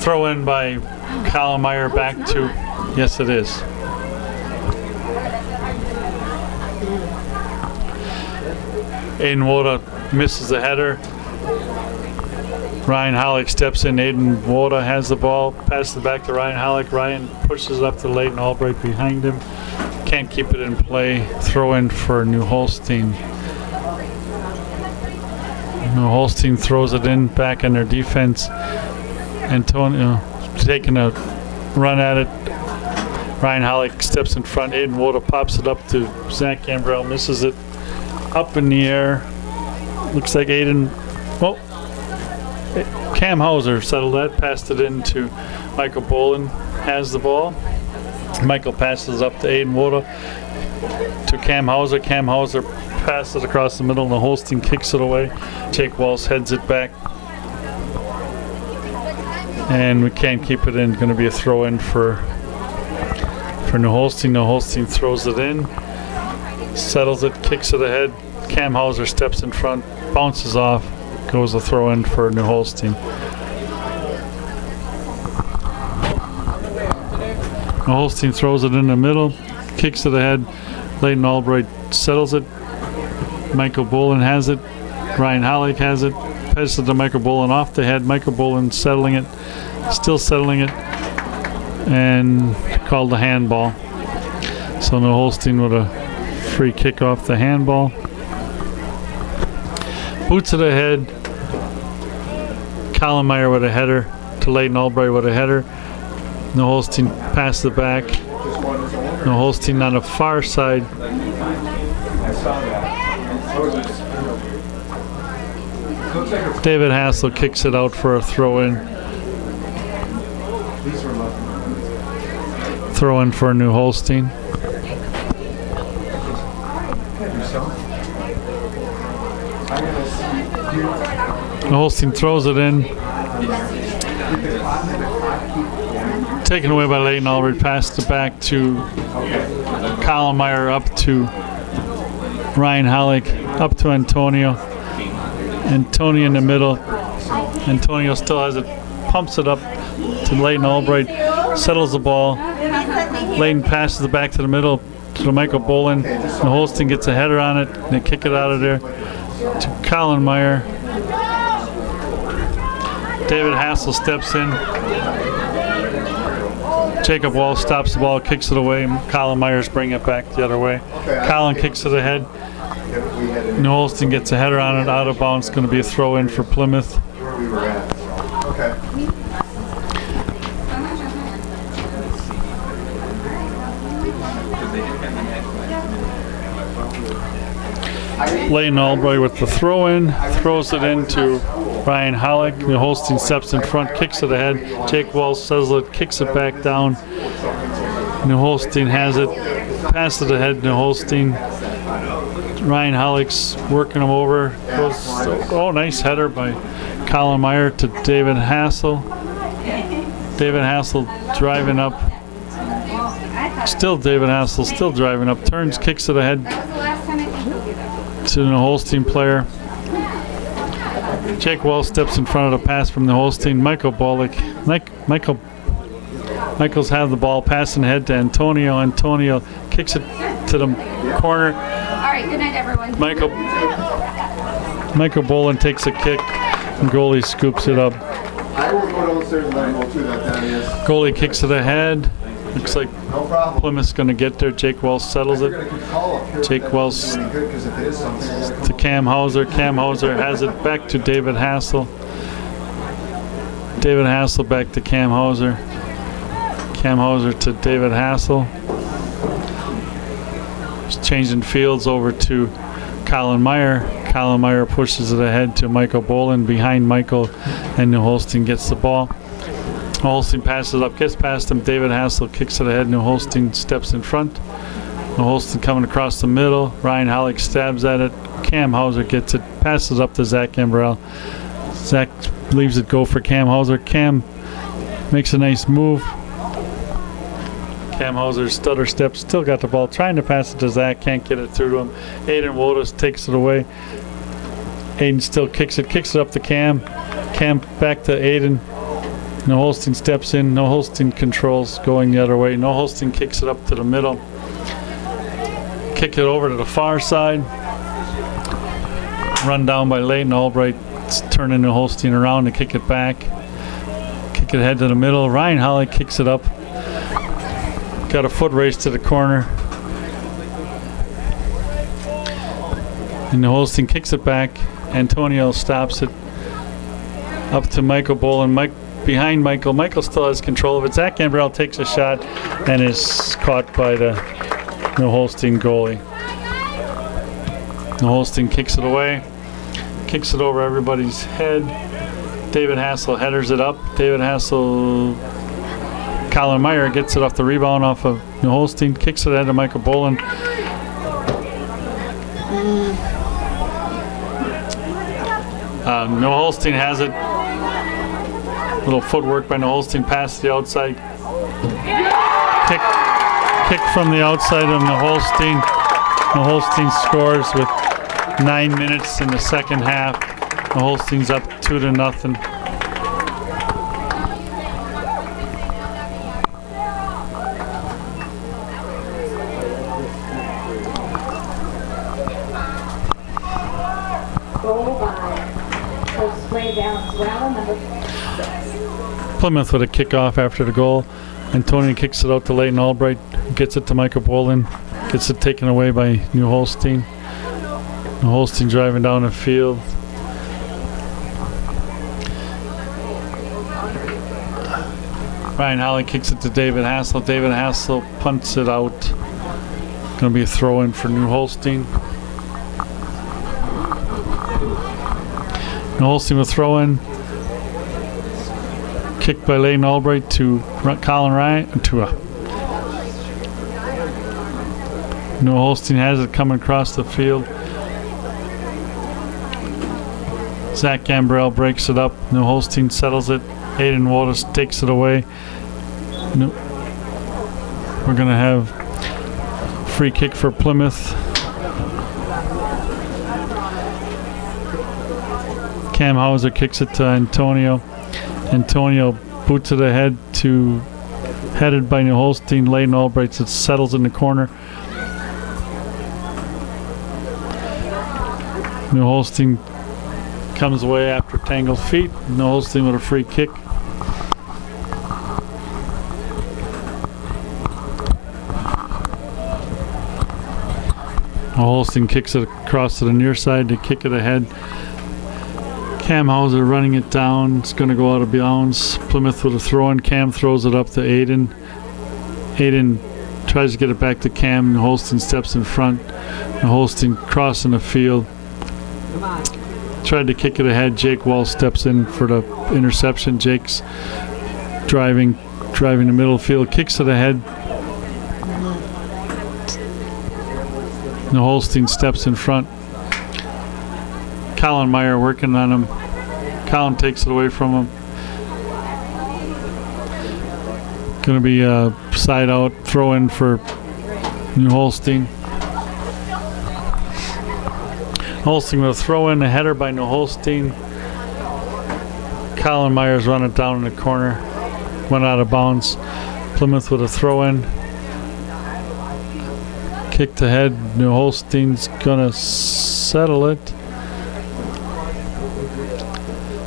Throw in by Colin Meyer back to, yes it is. Aiden Woda misses the header. Ryan Hollick steps in. Aiden Woda has the ball, passes it back to Ryan Hollick. Ryan pushes it up to Leighton Albright behind him. Can't keep it in play. Throw in for New Holstein. New Holstein throws it in back on their defense. Antonio taking a run at it. Ryan Hollick steps in front. Aiden Woda pops it up to Zach Gambrell. Misses it up in the air. Looks like Aiden. Oh, Cam Hauser settled that. Passed it into Michael Bolin. Has the ball. Michael passes up to Aiden Woda to Cam Hauser. Cam Hauser passes across the middle and the Holstein kicks it away. Jake Walsh heads it back. And we can't keep it in. Going to be a throw in for New Holstein. New Holstein throws it in. Settles it, kicks it ahead. Cam Hauser steps in front, bounces off. Goes a throw in for New Holstein. New Holstein throws it in the middle, kicks it ahead. Leighton Albright settles it. Michael Bolin has it. Ryan Hollick has it. Passes it to Michael Bolin off the head. Michael Bolin settling it, still settling it, and called the handball. So New Holstein with a free kick off the handball. Boots it ahead. Colin Meyer with a header to Leighton Albright with a header. New Holstein passes it back. New Holstein on the far side. David Hassel kicks it out for a throw in. Throw in for New Holstein. New Holstein throws it in. Taken away by Leighton Albright. Passed it back to Colin Meyer, up to Ryan Hollick, up to Antonio. Antonio in the middle. Antonio still has it. Pumps it up to Leighton Albright. Settles the ball. Leighton passes it back to the middle to Michael Bolin. The Holstein gets a header on it. And they kick it out of there to Colin Meyer. David Hassel steps in. Jacob Walsh stops the ball, kicks it away. Colin Myers bring it back the other way. Colin kicks it ahead. New Holstein gets a header on it, out of bounds. Going to be a throw in for Plymouth. Leighton Albright with the throw in, throws it into Ryan Hollick. New Holstein steps in front, kicks it ahead. Jake Walsh settles it, kicks it back down. New Holstein has it, passes it ahead. New Holstein. Ryan Hollick's working him over. Oh, nice header by Colin Meyer to David Hassel. David Hassel driving up. Still David Hassel, still driving up. Turns, kicks it ahead to the Holstein player. Jake Wells steps in front of the pass from the Holstein. Michael's had the ball, passing ahead to Antonio. Antonio kicks it to the corner. All right, good night, everyone. Michael Bolin takes a kick, and goalie scoops it up. I will go downstairs and let him go through that, Danny. Goalie kicks it ahead. Looks like Plymouth's going to get there. Jake Wells settles it. Jake Wells to Cam Hauser. Cam Hauser has it back to David Hassel. David Hassel back to Cam Hauser. Cam Hauser to David Hassel. Just changing fields over to Colin Meyer. Colin Meyer pushes it ahead to Michael Bolin. Behind Michael, and New Holstein gets the ball. New Holstein passes it up, gets past him. David Hassel kicks it ahead. New Holstein steps in front. New Holstein coming across the middle. Ryan Hollick stabs at it. Cam Hauser gets it, passes up to Zach Gambrell. Zach leaves it go for Cam Hauser. Cam makes a nice move. Cam Hauser stutter steps, still got the ball, trying to pass it to Zach, can't get it through to him. Aiden Wodas takes it away. Aiden still kicks it up to Cam. Cam back to Aiden. No Holstein steps in. No Holstein controls going the other way. No Holstein kicks it up to the middle. Kick it over to the far side. Run down by Leighton Albright. Turning the Holstein around to kick it back. Kick it ahead to the middle. Ryan Holly kicks it up. Got a foot race to the corner. And the Holstein kicks it back. Antonio stops it. Up to Michael Bolin. Mike behind Michael. Michael still has control of it. Zach Gambrell takes a shot and is caught by the Holstein goalie. The Holstein kicks it away. Kicks it over everybody's head. David Hassel headers it up. David Hassel, Colin Meyer gets it off the rebound off of New Holstein, kicks it ahead to Michael Bolin. New Holstein has it. Little footwork by New Holstein past the outside. Kick from the outside of New Holstein. New Holstein scores with 9 minutes in the second half. The Holstein's up 2-0. Goal by Coach Spray Balance Rowell, number 6. Plymouth with a kickoff after the goal. Antonio kicks it out to Leighton Albright. Gets it to Michael Bolin. Gets it taken away by New Holstein. New Holstein driving down the field. Ryan Holly kicks it to David Hassel. David Hassel punts it out. Going to be a throw-in for New Holstein. New Holstein will throw in. Kicked by Leighton Albright to Colin Ryan. New Holstein has it coming across the field. Zach Gambrell breaks it up. New Holstein settles it. Aiden Waters takes it away. No. We're going to have free kick for Plymouth. Cam Hauser kicks it to Antonio. Antonio boots it ahead to headed by New Holstein. Leighton Albright. It settles in the corner. New Holstein comes away after tangled feet. New Holstein with a free kick. New Holstein kicks it across to the near side to kick it ahead. Cam Hauser running it down. It's going to go out of bounds. Plymouth with a throw-in. Cam throws it up to Aiden. Aiden tries to get it back to Cam. New Holstein steps in front. New Holstein crossing the field. Tried to kick it ahead. Jake Wall steps in for the interception. Jake's driving the middle field, kicks it ahead. New Holstein steps in front. Colin Meyer working on him. Colin takes it away from him. Going to be a side out throw in for New Holstein. Holstein will throw in a header by New Holstein. Colin Myers running down in the corner. Went out of bounds. Plymouth with a throw in. Kicked ahead. New Holstein's gonna settle it.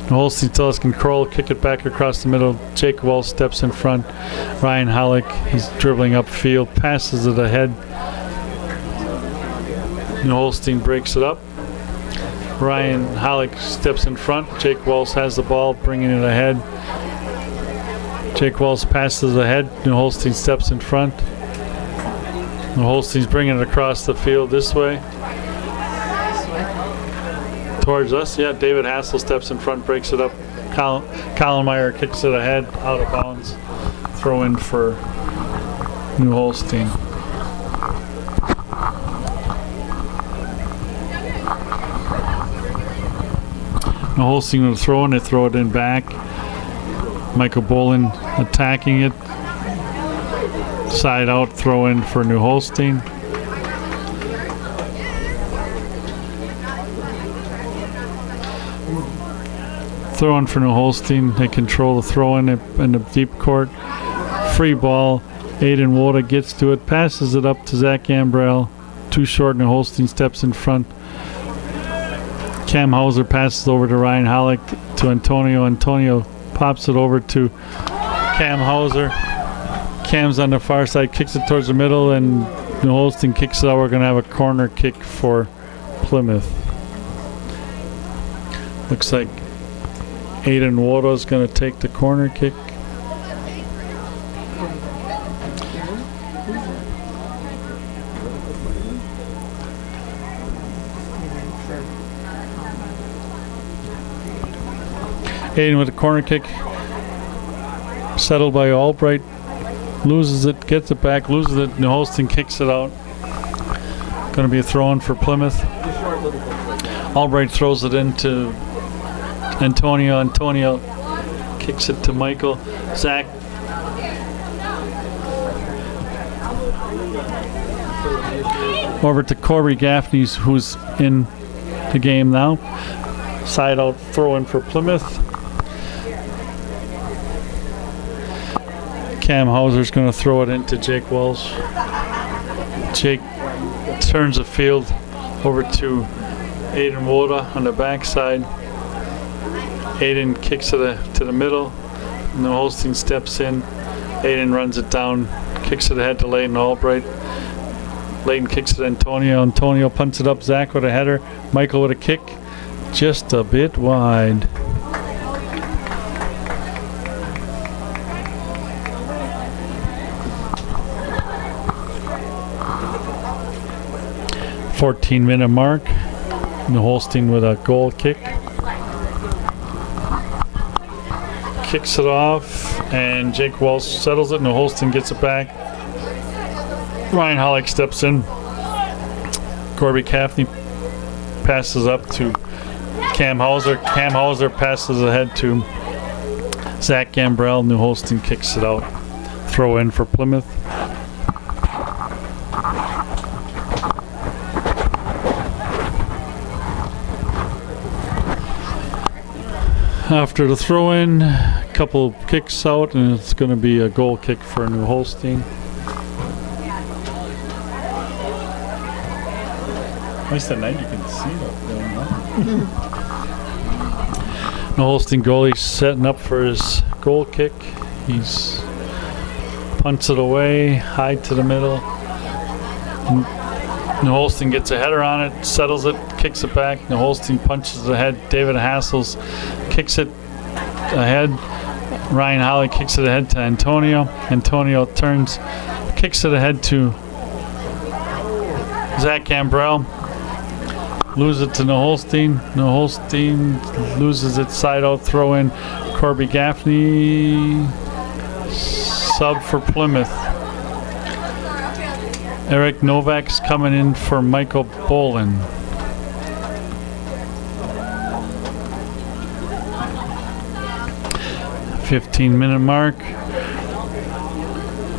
New Holstein still has control. Kick it back across the middle. Jake Wall steps in front. Ryan Hollick, he's dribbling upfield. Passes it ahead. New Holstein breaks it up. Ryan Hollick steps in front. Jake Walls has the ball, bringing it ahead. Jake Walls passes ahead. New Holstein steps in front. New Holstein's bringing it across the field this way. Towards us, yeah. David Hassel steps in front, breaks it up. Colin Meyer kicks it ahead, out of bounds. Throw in for New Holstein. New Holstein will throw in, they throw it in back. Michael Bolin attacking it. Side out, throw in for New Holstein. Throwing for New Holstein. They control the throw in the deep court. Free ball. Aiden Woda gets to it, passes it up to Zach Gambrell. Too short, New Holstein steps in front. Cam Hauser passes over to Ryan Hollick to Antonio. Antonio pops it over to Cam Hauser. Cam's on the far side, kicks it towards the middle, and New Holstein kicks it out. We're going to have a corner kick for Plymouth. Looks like Aiden Woda is going to take the corner kick. Aiden with a corner kick. Settled by Albright. Loses it, gets it back, loses it. New Holstein kicks it out. Going to be a throw-in for Plymouth. Albright throws it into Antonio. Antonio kicks it to Michael. Zach. Over to Corey Gaffney, who's in the game now. Side out throw-in for Plymouth. Cam Hauser's going to throw it into Jake Wells. Jake turns the field over to Aiden Woda on the backside. Aiden kicks it to the middle. New Holstein steps in. Aiden runs it down, kicks it ahead to Leighton Albright. Leighton kicks it to Antonio. Antonio punts it up. Zach with a header. Michael with a kick. Just a bit wide. .14-minute mark. New Holstein with a goal kick. Kicks it off, and Jake Wells settles it. New Holstein gets it back. Ryan Hollick steps in. Corby Gaffney passes up to Cam Hauser. Cam Hauser passes ahead to Zach Gambrell. New Holstein kicks it out. Throw in for Plymouth. After the throw-in, a couple kicks out, and it's going to be a goal kick for New Holstein. At least at night you can see it going on. New Holstein goalie setting up for his goal kick. He's punts it away, high to the middle. New Holstein gets a header on it, settles it, kicks it back. New Holstein punches it ahead. David Hassels kicks it ahead. Ryan Holly kicks it ahead to Antonio. Antonio turns, kicks it ahead to Zach Gambrell. Loses it to New Holstein. New Holstein loses it, side out throw in. Corby Gaffney sub for Plymouth. Eric Novak's coming in for Michael Bolin. .15-minute mark.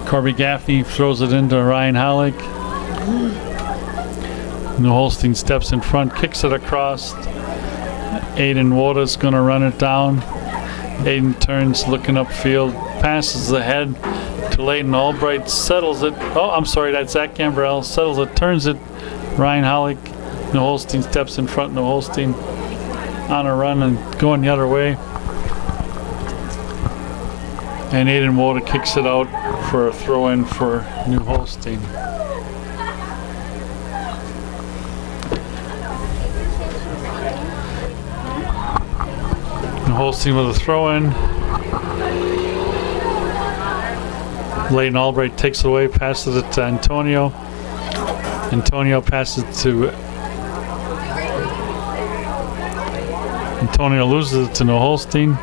Corby Gaffney throws it into Ryan Hollick. New Holstein steps in front, kicks it across. Aiden Woda's going to run it down. Aiden turns, looking upfield, passes ahead to Leighton Albright, settles it. Oh, I'm sorry, that's Zach Gambrell. Settles it, turns it. Ryan Hollick. New Holstein steps in front. New Holstein on a run and going the other way. And Aiden Woda kicks it out for a throw-in for New Holstein. New Holstein with a throw-in. Leighton Albright takes it away, passes it to Antonio. Antonio passes it to... Antonio loses it to New Holstein.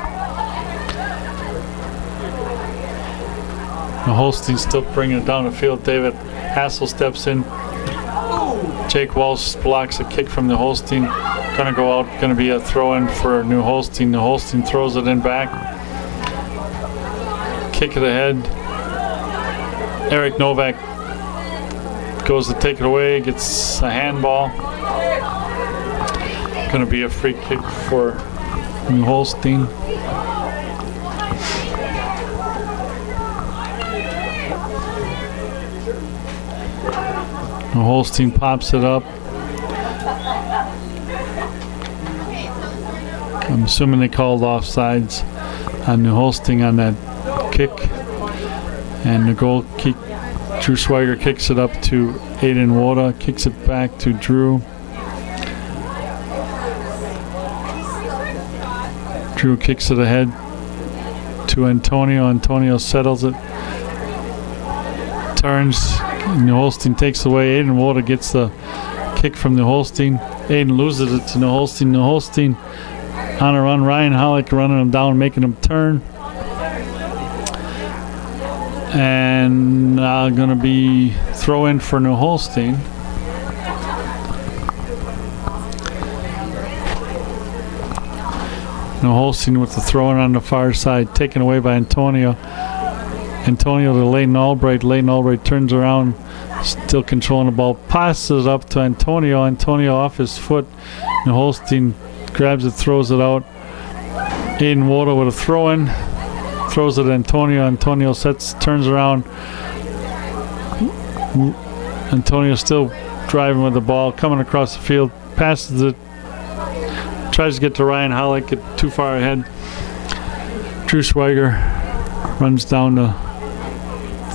New Holstein still bringing it down the field. David Hassel steps in. Jake Walsh blocks a kick from New Holstein. Gonna go out, gonna be a throw-in for New Holstein. New Holstein throws it in back. Kick it ahead. Eric Novak goes to take it away, gets a handball. Gonna be a free kick for New Holstein. New Holstein pops it up. I'm assuming they called offsides on New Holstein on that kick. And the goal kick, Drew Schweiger kicks it up to Aiden Woda, kicks it back to Drew. Drew kicks it ahead to Antonio. Antonio settles it. Turns. New Holstein takes away. Aiden Woda gets the kick from New Holstein. Aiden loses it to New Holstein. New Holstein on a run. Ryan Hollick running him down, making him turn. And going to be throw in for New Holstein. New Holstein with the throw in on the far side, taken away by Antonio. Antonio to Leighton Albright. Leighton Albright turns around, still controlling the ball, passes it up to Antonio. Antonio off his foot. New Holstein grabs it, throws it out. Aiden Woda with a throw in. Throws it at Antonio. Antonio turns around. Antonio still driving with the ball, coming across the field, passes it, tries to get to Ryan Hollick, get too far ahead. Drew Schweiger runs down the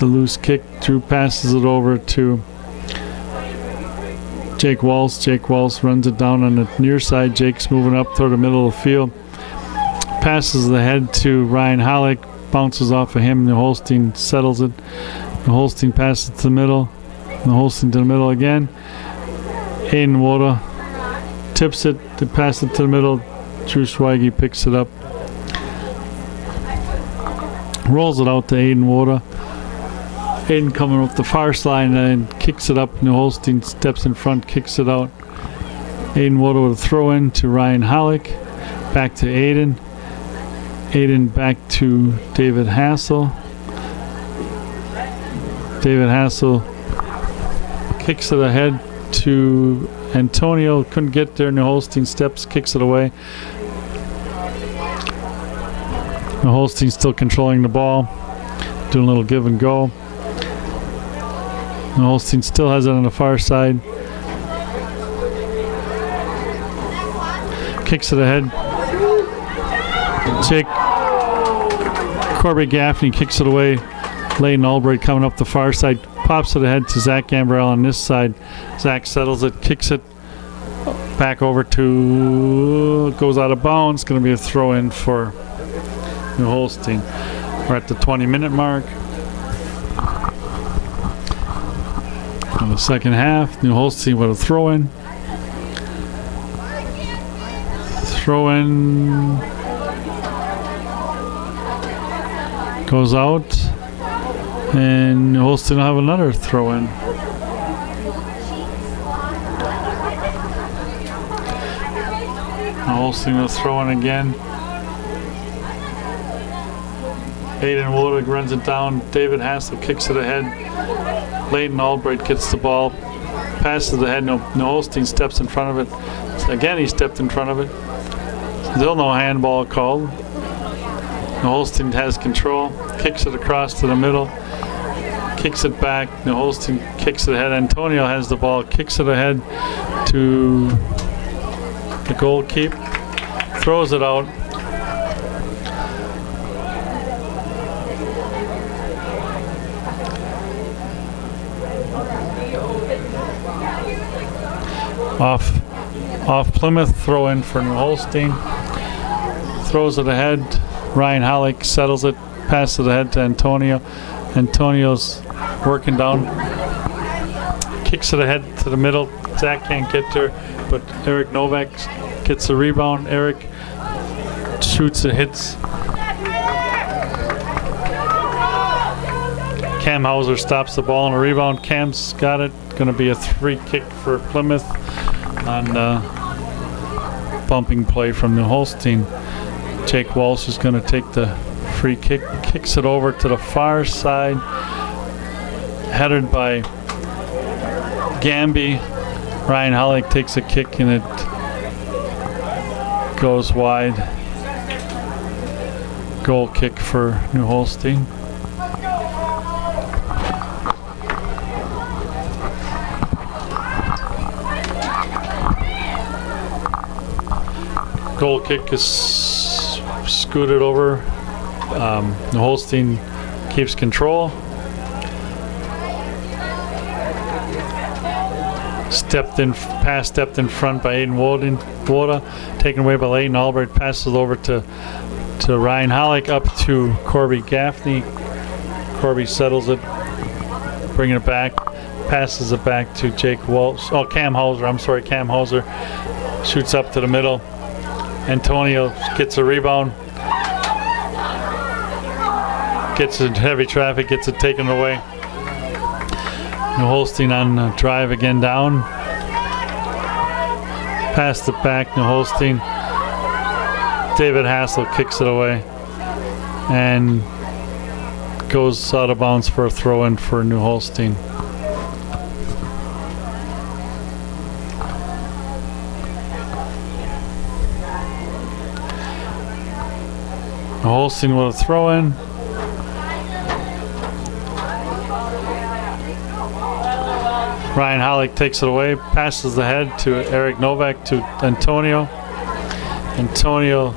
loose kick. Drew passes it over to Jake Walsh. Jake Walsh runs it down on the near side. Jake's moving up toward the middle of the field. Passes the head to Ryan Hollick, bounces off of him. New Holstein settles it. New Holstein passes it to the middle. New Holstein to the middle again. Aiden Woda tips it to pass it to the middle. Drew Schweige picks it up. Rolls it out to Aiden Woda. Aiden coming up the far side and kicks it up. New Holstein steps in front, kicks it out. Aiden Woda with a throw in to Ryan Hollick. Back to Aiden. Aiden back to David Hassel. David Hassel kicks it ahead to Antonio. Couldn't get there. New Holstein steps, kicks it away. New Holstein still controlling the ball, doing a little give and go. New Holstein still has it on the far side. Kicks it ahead. Jake Corby Gaffney kicks it away. Leighton Albright coming up the far side, pops it ahead to Zach Gambrell on this side. Zach settles it, kicks it back over to, goes out of bounds. Going to be a throw in for New Holstein. We're at the 20-minute mark of the second half. New Holstein with a throw in. Throw in goes out, and New Holstein will have another throw in. New Holstein will throw in again. Aiden Woda runs it down. David Hassel kicks it ahead. Leighton Albright gets the ball, passes it ahead. New Holstein steps in front of it. So again, he stepped in front of it. Still no handball called. New Holstein has control, kicks it across to the middle, kicks it back. New Holstein kicks it ahead. Antonio has the ball, kicks it ahead to the goalkeep, throws it out. Off Plymouth, throw in for New Holstein. Throws it ahead. Ryan Hollick settles it, passes it ahead to Antonio. Antonio's working down, kicks it ahead to the middle. Zach can't get there, but Eric Novak gets the rebound. Eric shoots, it hits. Cam Hauser stops the ball on a rebound. Cam's got it. Going to be a free kick for Plymouth on bumping play from New Holstein. Jake Walsh is going to take the free kick, kicks it over to the far side, headed by Gamby. Ryan Hollick takes a kick and it goes wide. Goal kick for New Holstein. Goal kick is scooted over. New Holstein keeps control. Pass stepped in front by Aiden Woda, taken away by Leighton Albright, passes over to Ryan Hollick, up to Corby Gaffney. Corby settles it, bringing it back, passes it back to Jake Walsh. Oh, Cam Hauser, I'm sorry, Cam Hauser shoots up to the middle. Antonio gets a rebound, gets in heavy traffic, gets it taken away. New Holstein on the drive again down. Passed it back, New Holstein. David Hassel kicks it away and goes out of bounds for a throw-in for New Holstein. New Holstein with a throw-in. Ryan Hollick takes it away, passes the head to Eric Novak to Antonio. Antonio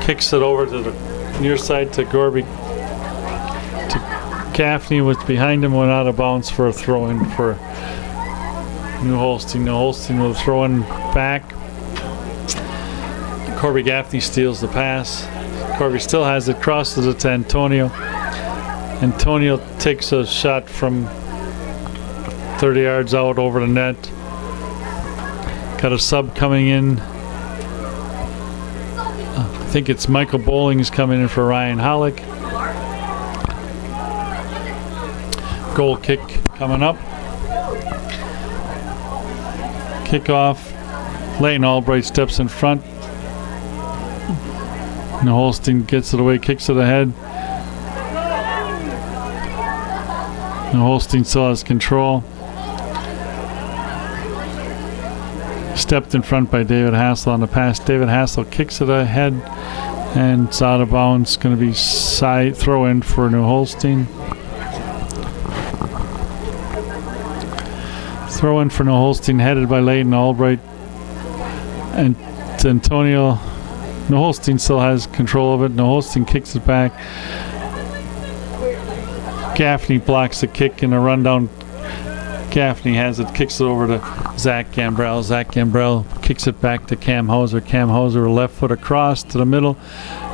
kicks it over to the near side to Gorby. To Gaffney was behind him, went out of bounds for a throw-in for New Holstein. New Holstein will throw in back. Corby Gaffney steals the pass. Corby still has it, crosses it to Antonio. Antonio takes a shot from 30 yards out over the net. Got a sub coming in. I think it's Michael Bowling's coming in for Ryan Hollick. Goal kick coming up. Kickoff. Leighton Albright steps in front. New Holstein gets it away, kicks it ahead. New Holstein still has control. Stepped in front by David Hassel on the pass. David Hassel kicks it ahead and it's out of bounds. Going to be side throw in for New Holstein. Throw in for New Holstein, headed by Leighton Albright and Antonio. New Holstein still has control of it. New Holstein kicks it back. Gaffney blocks the kick in a rundown. Gaffney has it, kicks it over to Zach Gambrell. Zach Gambrell kicks it back to Cam Hauser. Cam Hauser, left foot across to the middle.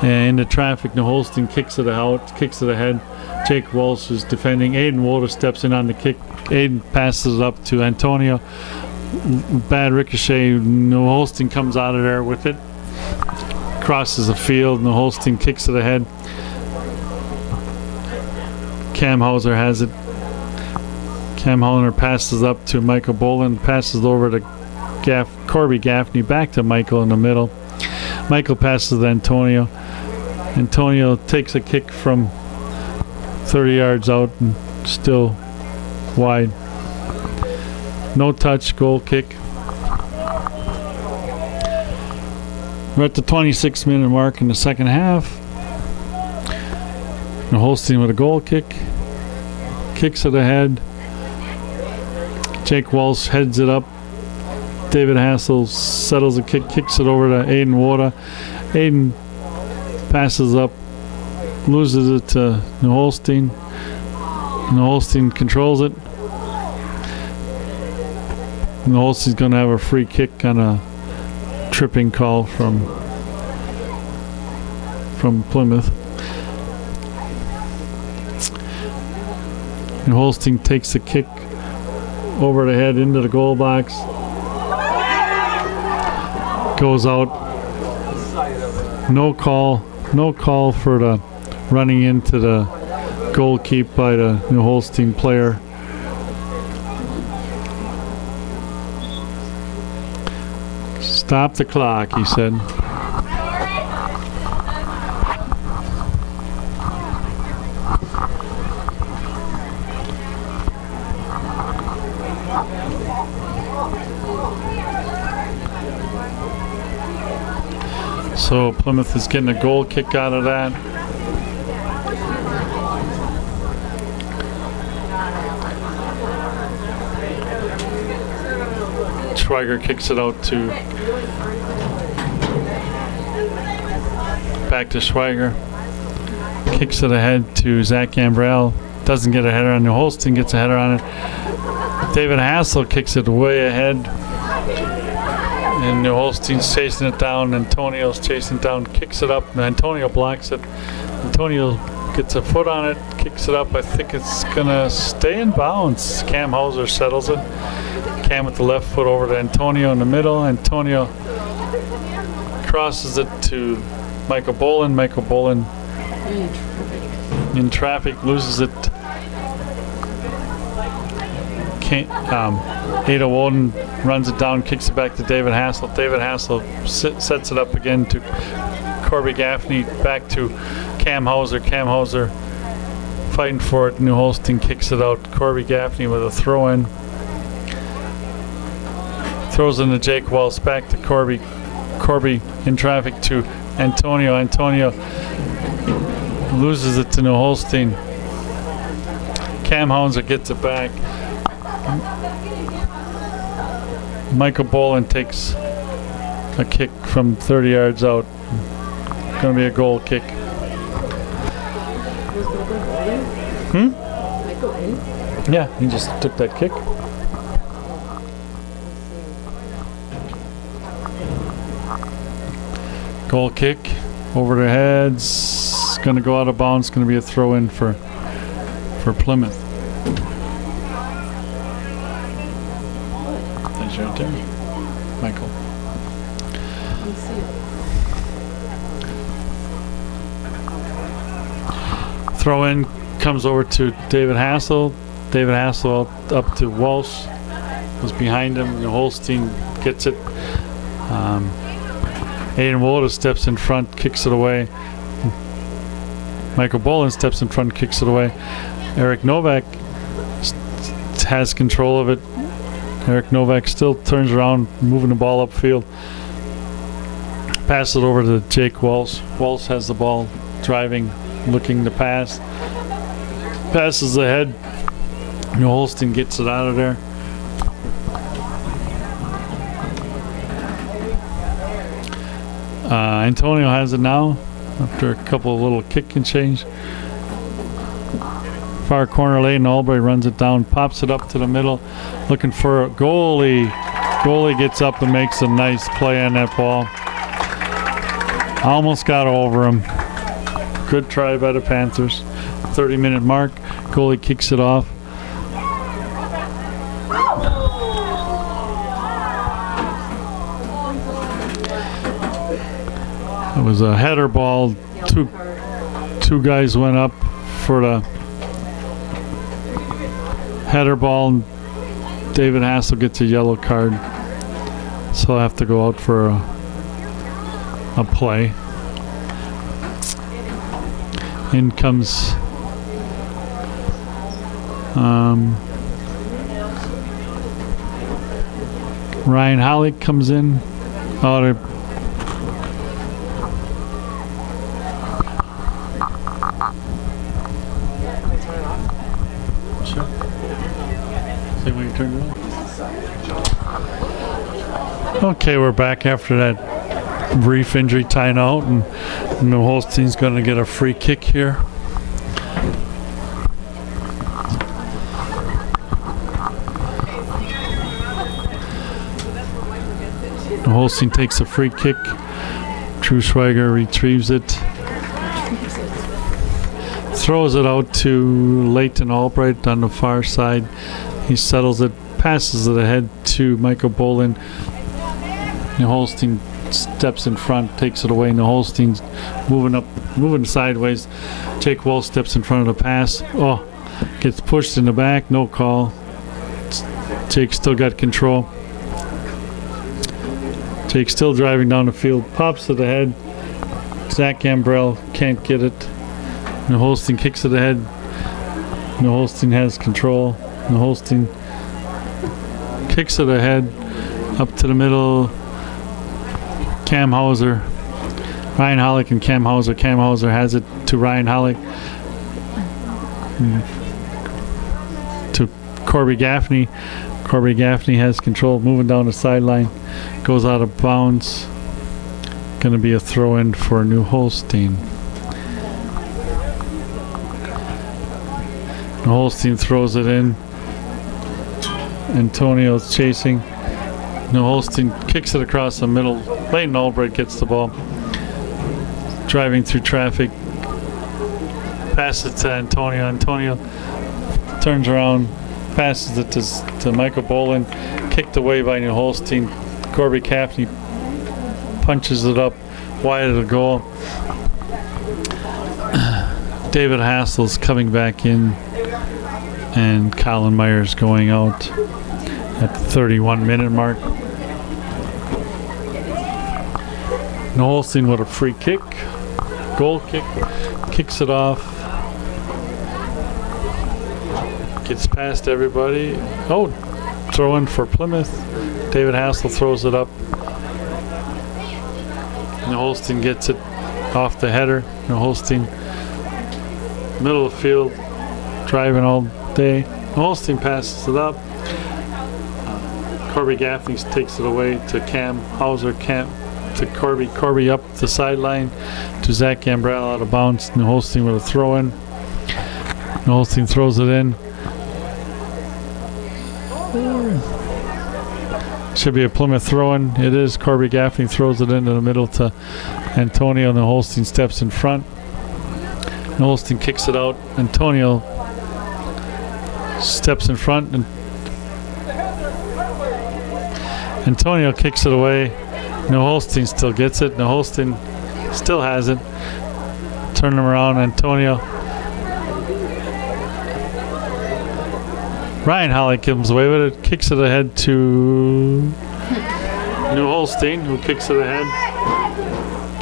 And into traffic, New Holstein kicks it out, kicks it ahead. Jake Walsh is defending. Aiden Woda steps in on the kick. Aiden passes it up to Antonio. Bad ricochet. New Holstein comes out of there with it. Crosses the field. New Holstein kicks it ahead. Cam Hauser has it. Cam Hollander passes up to Michael Boland, passes over to Corby Gaffney, back to Michael in the middle. Michael passes to Antonio. Antonio takes a kick from 30 yards out and still wide. No touch, goal kick. We're at the 26-minute mark in the second half. New Holstein with a goal kick. Kicks it ahead. Jake Walsh heads it up. David Hassel settles a kick, kicks it over to Aiden Woda. Aiden passes up, loses it to New Holstein. New Holstein controls it. New Holstein's going to have a free kick on a tripping call from Plymouth. New Holstein takes the kick over the head into the goal box. Goes out. No call for the running into the goal keep by the New Holstein player. Stop the clock, he said. So Plymouth is getting a goal kick out of that. Schweiger kicks it out to back to Schweiger. Kicks it ahead to Zach Gambrell. Doesn't get a header on New Holstein, gets a header on it. David Hassel kicks it way ahead. And New Holstein's chasing it down. Antonio's chasing it down, kicks it up. And Antonio blocks it. Antonio gets a foot on it, kicks it up. I think it's gonna stay in bounds. Cam Hauser settles it. Cam with the left foot over to Antonio in the middle. Antonio crosses it to Michael Bolin. Michael Bolin in traffic, loses it. Ada Woden runs it down, kicks it back to David Hassel. David Hassel sets it up again to Corby Gaffney, back to Cam Hauser. Cam Hauser fighting for it. New Holstein kicks it out. Corby Gaffney with a throw-in. Throws in to Jake Wells, back to Corby. Corby in traffic to Antonio. Antonio loses it to New Holstein. Cam Hauser gets it back. Michael Bolin takes a kick from 30 yards out. Gonna be a goal kick. Yeah, he just took that kick. Goal kick over their heads. Gonna go out of bounds. Gonna be a throw in for Plymouth. Thanks right there, Michael. Throw in comes over to David Hassel. David Hassel up to Walsh. Was behind him. Holstein gets it. Aiden Woda steps in front, kicks it away. Michael Bolin steps in front, kicks it away. Eric Novak has control of it. Eric Novak still turns around, moving the ball upfield. Passes it over to Jake Walsh. Walsh has the ball, driving, looking to pass. Passes ahead. New Holstein gets it out of there. Antonio has it now after a couple of little kick and change. Far corner, Layton Albright runs it down, pops it up to the middle, looking for a goalie. Goalie gets up and makes a nice play on that ball. Almost got over him. Good try by the Panthers. 30-minute mark. Goalie kicks it off. It was a header ball. Two guys went up for the header ball, and David Hassel gets a yellow card, so I'll have to go out for a play. In comes Ryan Hollick comes in. Oh, sure. See when you turn it on. Okay, we're back after that brief injury timeout, and New Holstein's going to get a free kick here. New Holstein takes a free kick. Drew Schweiger retrieves it. Throws it out to Leighton Albright on the far side. He settles it, passes it ahead to Michael Bolin. New Holstein steps in front, takes it away. New Holstein's moving sideways. Jake Walsh steps in front of the pass. Oh, gets pushed in the back, no call. Jake still got control. Jake still driving down the field, pops it ahead. Zach Gambrell can't get it. New Holstein kicks it ahead. New Holstein has control. New Holstein kicks it ahead, up to the middle. Cam Hauser, Ryan Hollick and Cam Hauser. Cam Hauser has it to Ryan Hollick. To Corby Gaffney. Corby Gaffney has control, moving down the sideline, goes out of bounds. Going to be a throw in for New Holstein. New Holstein throws it in. Antonio's chasing. New Holstein kicks it across the middle. Leighton Albright gets the ball. Driving through traffic. Passes it to Antonio. Antonio turns around, passes it to Michael Bolin. Kicked away by New Holstein. Corby Gaffney punches it up wide of the goal. David Hassel's coming back in, and Colin Myers going out at the 31-minute mark. New Holstein with a free kick, goal kick, kicks it off, gets past everybody. Oh, throw in for Plymouth. David Hassel throws it up. New Holstein gets it off the header. New Holstein, middle of the field, driving all day. New Holstein passes it up. Corby Gaffney takes it away to Cam Hauser. To Corby. Corby up the sideline to Zach Gambrell out of bounds. New Holstein with a throw in. New Holstein throws it in. Should be a Plymouth throw in. It is. Corby Gaffney throws it into the middle to Antonio. New Holstein steps in front. New Holstein kicks it out. Antonio steps in front and Antonio kicks it away. New Holstein still gets it. New Holstein still has it. Turn them around. Antonio. Ryan Holly comes away with it. Kicks it ahead to New Holstein, who kicks it ahead.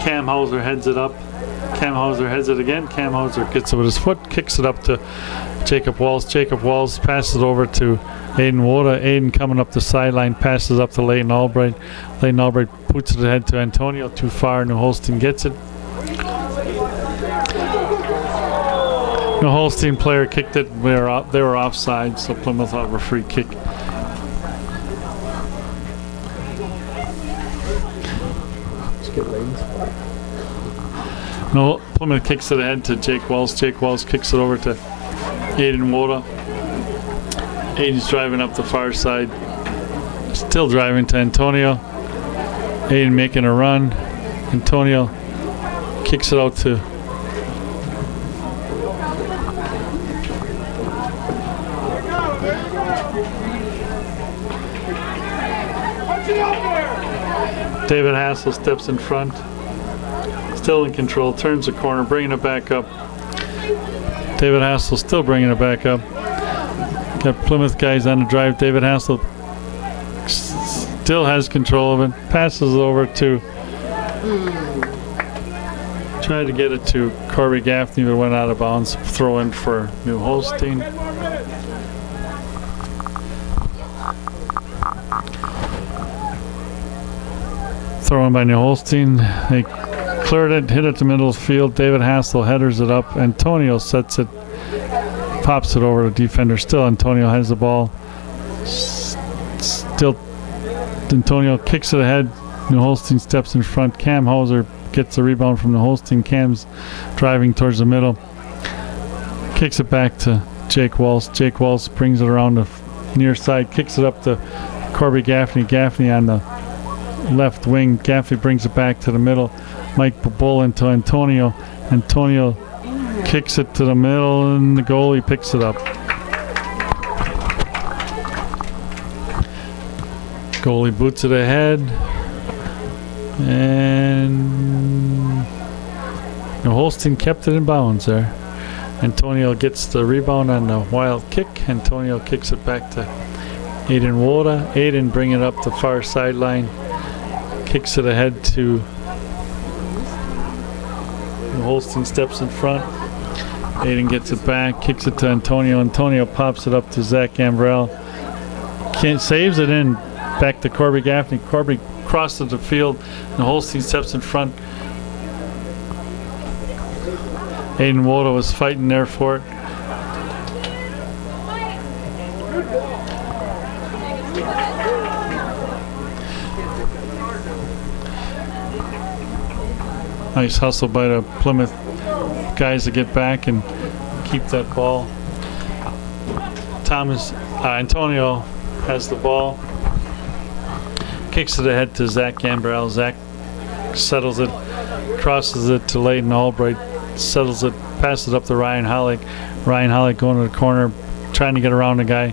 Cam Hauser heads it up. Cam Hauser heads it again. Cam Hauser gets it with his foot. Kicks it up to Jacob Walls. Jacob Walls passes it over to Aiden Woda. Aiden coming up the sideline, passes up to Leighton Albright. Leighton Albright puts it ahead to Antonio. Too far. New Holstein gets it. New Holstein player kicked it. They were offside, so Plymouth have a free kick. Let's get Leighton's. No, Plymouth kicks it ahead to Jake Walls. Jake Walls kicks it over to Aiden Woda. Aiden's driving up the far side. Still driving to Antonio. Aiden making a run. Antonio kicks it out to David Hassel. Steps in front. Still in control. Turns the corner, bringing it back up. David Hassel still bringing it back up. Got Plymouth guys on the drive. David Hassel still has control of it. Passes it over to. Tried to get it to Corby Gaffney, but went out of bounds. Throw in for New Holstein. Throw in by New Holstein. They cleared it, hit it to middle of the field. David Hassel headers it up. Antonio sets it, pops it over to defender. Still Antonio has the ball. Still Antonio kicks it ahead. New Holstein steps in front. Cam Hauser gets the rebound from New Holstein. Cam's driving towards the middle. Kicks it back to Jake Walsh. Jake Walsh brings it around the near side. Kicks it up to Corby Gaffney. Gaffney on the left wing. Gaffney brings it back to the middle. Mike Bolin to Antonio. Antonio kicks it to the middle, and the goalie picks it up. Goalie boots it ahead, and Holstein kept it in bounds there. Antonio gets the rebound on the wild kick. Antonio kicks it back to Aiden Woda. Aiden bringing it up the far sideline. Kicks it ahead to Holstein, steps in front. Aiden gets it back, kicks it to Antonio. Antonio pops it up to Zach Gambrell. Saves it in, back to Corby Gaffney. Corby crosses the field, and Holstein steps in front. Aiden Woda was fighting there for it. Nice hustle by the Plymouth guys to get back and keep that ball. Antonio has the ball. Kicks it ahead to Zach Gambrell. Zach settles it, crosses it to Layton Albright, settles it, passes up to Ryan Hollick. Ryan Hollick going to the corner, trying to get around the guy.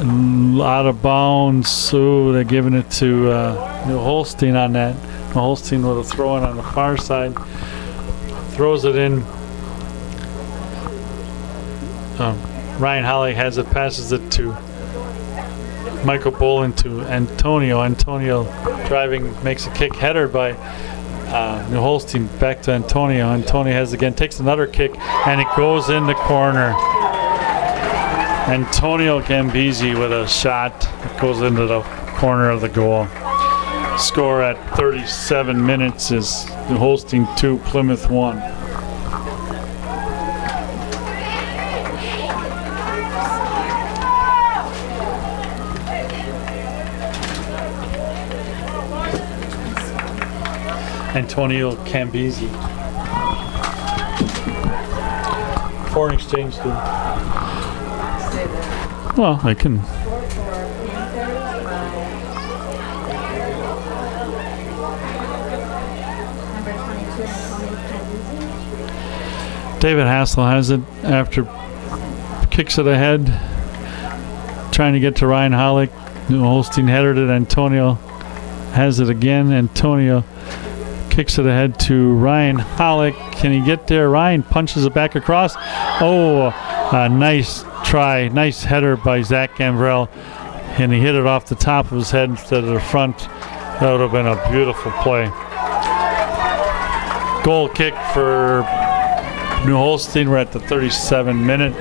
Out of bounds. Ooh, they're giving it to New Holstein on that. New Holstein with a throw in on the far side. Throws it in. Ryan Hollick has it, passes it to Michael Bolin to Antonio. Antonio driving, makes a kick header by New Holstein back to Antonio. Antonio has again, takes another kick, and it goes in the corner. Antonio Gambizzi with a shot that goes into the corner of the goal. Score at 37 minutes is New Holstein 2, Plymouth 1. Antonio Gambizzi. Foreign exchange student. Well, I can. David Hassel has it after kicks it ahead, trying to get to Ryan Hollick. New Holstein headed it. Antonio has it again. Antonio kicks it ahead to Ryan Hollick. Can he get there? Ryan punches it back across. Oh, nice try. Nice header by Zach Gambrell. And he hit it off the top of his head instead of the front. That would have been a beautiful play. Goal kick for New Holstein. We're at the 37 minute.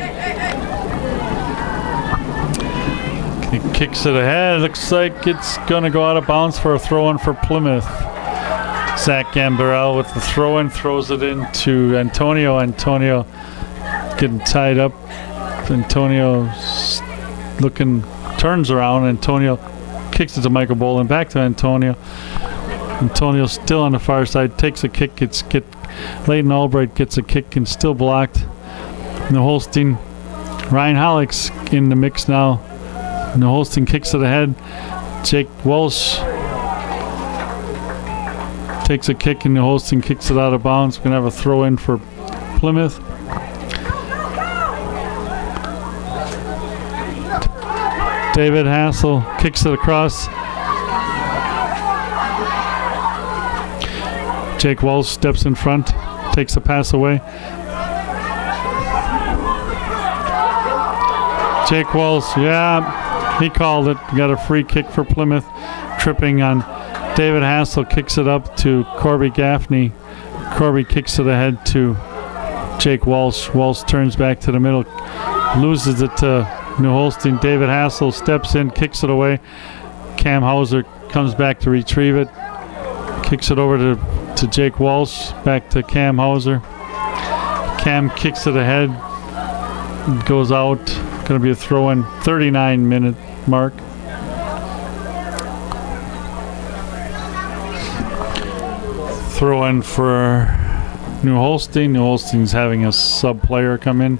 He kicks it ahead. Looks like it's going to go out of bounds for a throw-in for Plymouth. Zach Gambrell with the throw-in, throws it into Antonio. Antonio getting tied up. Antonio looking, turns around. Antonio kicks it to Michael Bolin, back to Antonio. Antonio still on the far side, takes a kick. Layton Albright gets a kick and still blocked. New Holstein, Ryan Hollick's in the mix now. New Holstein kicks it ahead. Jake Walsh takes a kick and New Holstein kicks it out of bounds. We're going to have a throw in for Plymouth. David Hassel kicks it across. Jake Walsh steps in front, takes the pass away. Jake Walsh, yeah, he called it. Got a free kick for Plymouth. Tripping on David Hassel, kicks it up to Corby Gaffney. Corby kicks it ahead to Jake Walsh. Walsh turns back to the middle, loses it to New Holstein. David Hassel steps in, kicks it away. Cam Hauser comes back to retrieve it. Kicks it over to Jake Walsh, back to Cam Hauser. Cam kicks it ahead, goes out. Going to be a throw-in, 39-minute mark. Throw-in for New Holstein. New Holstein's having a sub-player come in.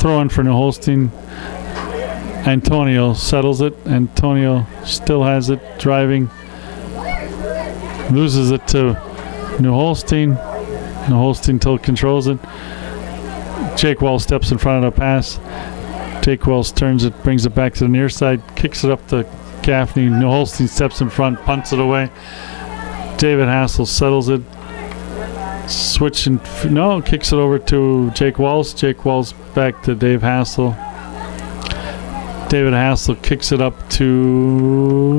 Throw-in for New Holstein. Antonio settles it. Antonio still has it, driving. Loses it to New Holstein. New Holstein still controls it. Jake Wells steps in front of the pass. Jake Wells turns it, brings it back to the near side, kicks it up to Gaffney. New Holstein steps in front, punts it away. David Hassel settles it. Switching, no, kicks it over to Jake Walsh. Jake Walsh back to Dave Hassel. David Hassel kicks it up to,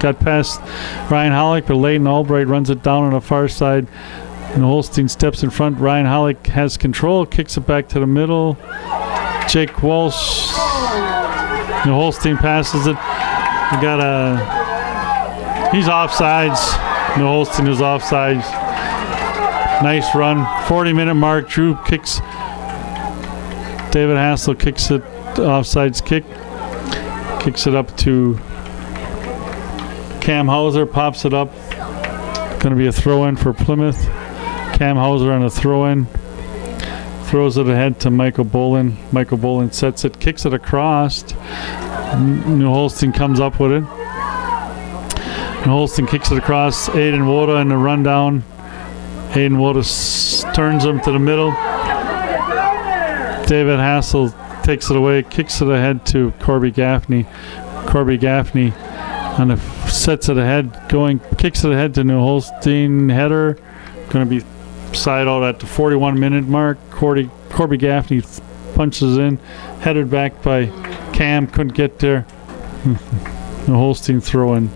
got past Ryan Hollick, but Layton Albright runs it down on the far side. And Holstein steps in front. Ryan Hollick has control, kicks it back to the middle. Jake Walsh. New Holstein passes it. We got he's offsides. New Holstein is offsides. Nice run. 40-minute mark. Drew kicks. David Hassel kicks it. Offsides kick. Kicks it up to Cam Hauser pops it up. Going to be a throw-in for Plymouth. Cam Hauser on a throw-in. Throws it ahead to Michael Bolin. Michael Bolin sets it, kicks it across. New Holstein comes up with it. New Holstein kicks it across. Aiden Woda in the rundown. Aiden Woda turns him to the middle. David Hassel takes it away, kicks it ahead to Corby Gaffney. Corby Gaffney on the sets it ahead, kicks it ahead to New Holstein. Header going to be side out at the 41-minute mark. Corby Gaffney punches in, headed back by Cam, couldn't get there. New Holstein throw-in.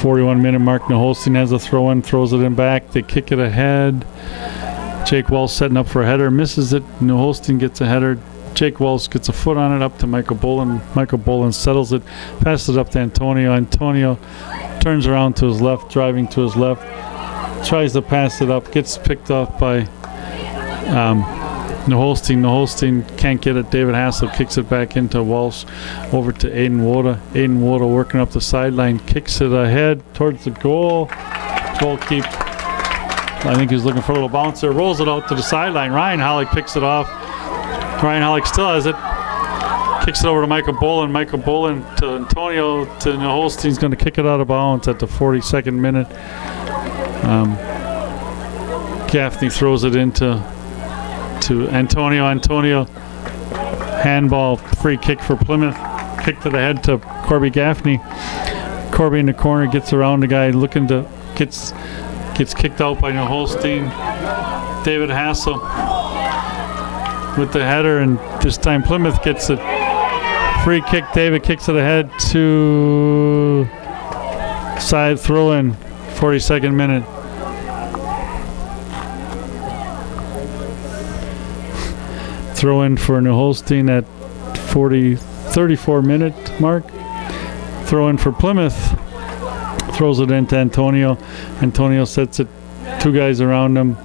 41-minute mark. New Holstein has a throw-in, throws it in back. They kick it ahead. Jake Walsh setting up for a header, misses it. New Holstein gets a header. Jake Walsh gets a foot on it up to Michael Bolin. Michael Bolin settles it, passes it up to Antonio. Antonio turns around to his left, driving to his left, tries to pass it up, gets picked off by New Holstein. New Holstein can't get it. David Hassel kicks it back into Walsh, over to Aiden Woda. Aiden Woda working up the sideline, kicks it ahead towards the goal. Goalkeep, I think he's looking for a little bouncer, rolls it out to the sideline. Ryan Hollick picks it off. Ryan Hollick still has it. Kicks it over to Michael Bolin. Michael Bolin to Antonio. To New Holstein's going to kick it out of bounds at the 42nd minute. Gaffney throws it into Antonio. Antonio, handball, free kick for Plymouth. Kick to the head to Corby Gaffney. Corby in the corner gets around the guy looking to gets kicked out by New Holstein. David Hassel with the header, and this time Plymouth gets it. Free kick. David kicks it ahead to side throw-in. 42nd minute. Throw-in for New Holstein at 34-minute mark. Throw-in for Plymouth. Throws it into Antonio. Antonio sets it. Two guys around him.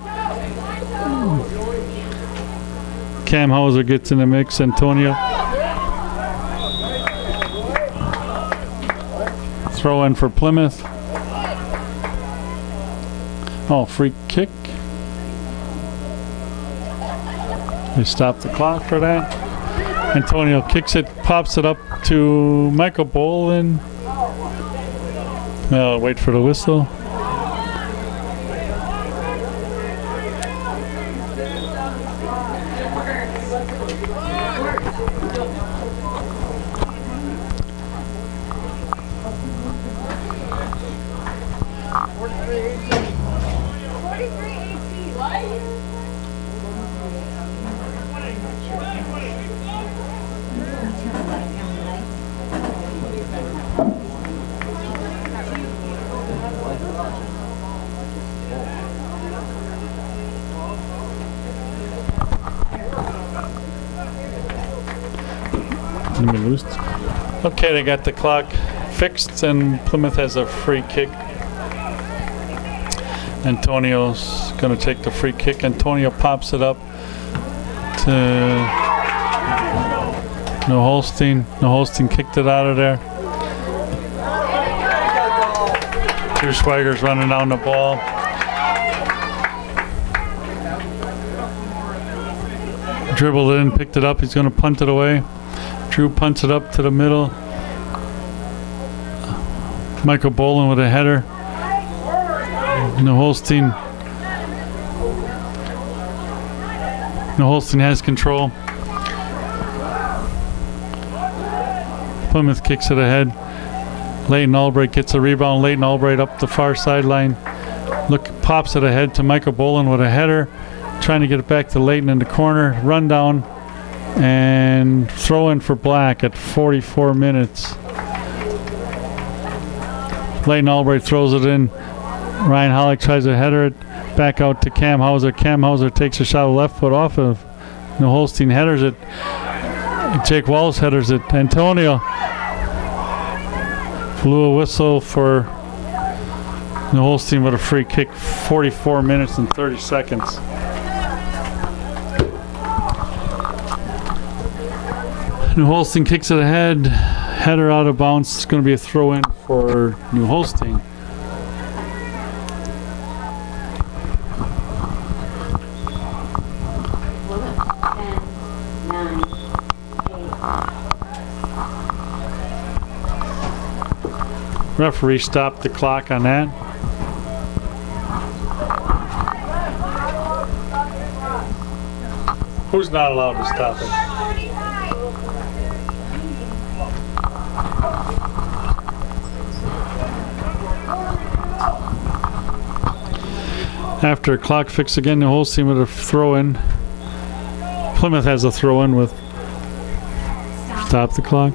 Cam Hauser gets in the mix. Antonio. Throw in for Plymouth. Oh, free kick. They stop the clock for that. Antonio kicks it, pops it up to Michael Bolin. Wait for the whistle. Okay, they got the clock fixed and Plymouth has a free kick. Antonio's going to take the free kick. Antonio pops it up to New Holstein. New Holstein kicked it out of there. Two Schweigers running down the ball. Dribbled it in, picked it up. He's going to punt it away. Drew punts it up to the middle. Michael Bolin with a header. New Holstein has control. Plymouth kicks it ahead. Leighton Albright gets a rebound. Leighton Albright up the far sideline. Pops it ahead to Michael Bolin with a header. Trying to get it back to Leighton in the corner. Run down. And throw in for Black at 44 minutes. Leighton Albright throws it in. Ryan Hollick tries to header it back out to Cam Hauser. Cam Hauser takes a shot with left foot off of New Holstein, headers it. Jake Walsh headers it. Antonio blew a whistle for New Holstein with a free kick. 44 minutes and 30 seconds. New Holstein kicks it ahead. Header out of bounds. It's going to be a throw in for New Holstein. Plymouth, 10, 9, 8. Referee stopped the clock on that. Who's not allowed to stop it? After a clock fix again, the whole team with a throw in. Plymouth has a throw in with stop the clock.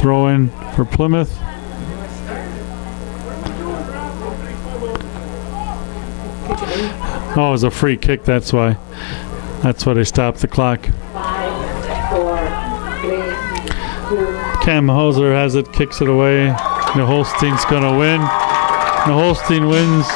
Throw in for Plymouth. Oh, it was a free kick, that's why. That's why they stopped the clock. 5, 4, 3, 2. Cam Hauser has it, kicks it away. The Holstein's gonna win. The Holstein wins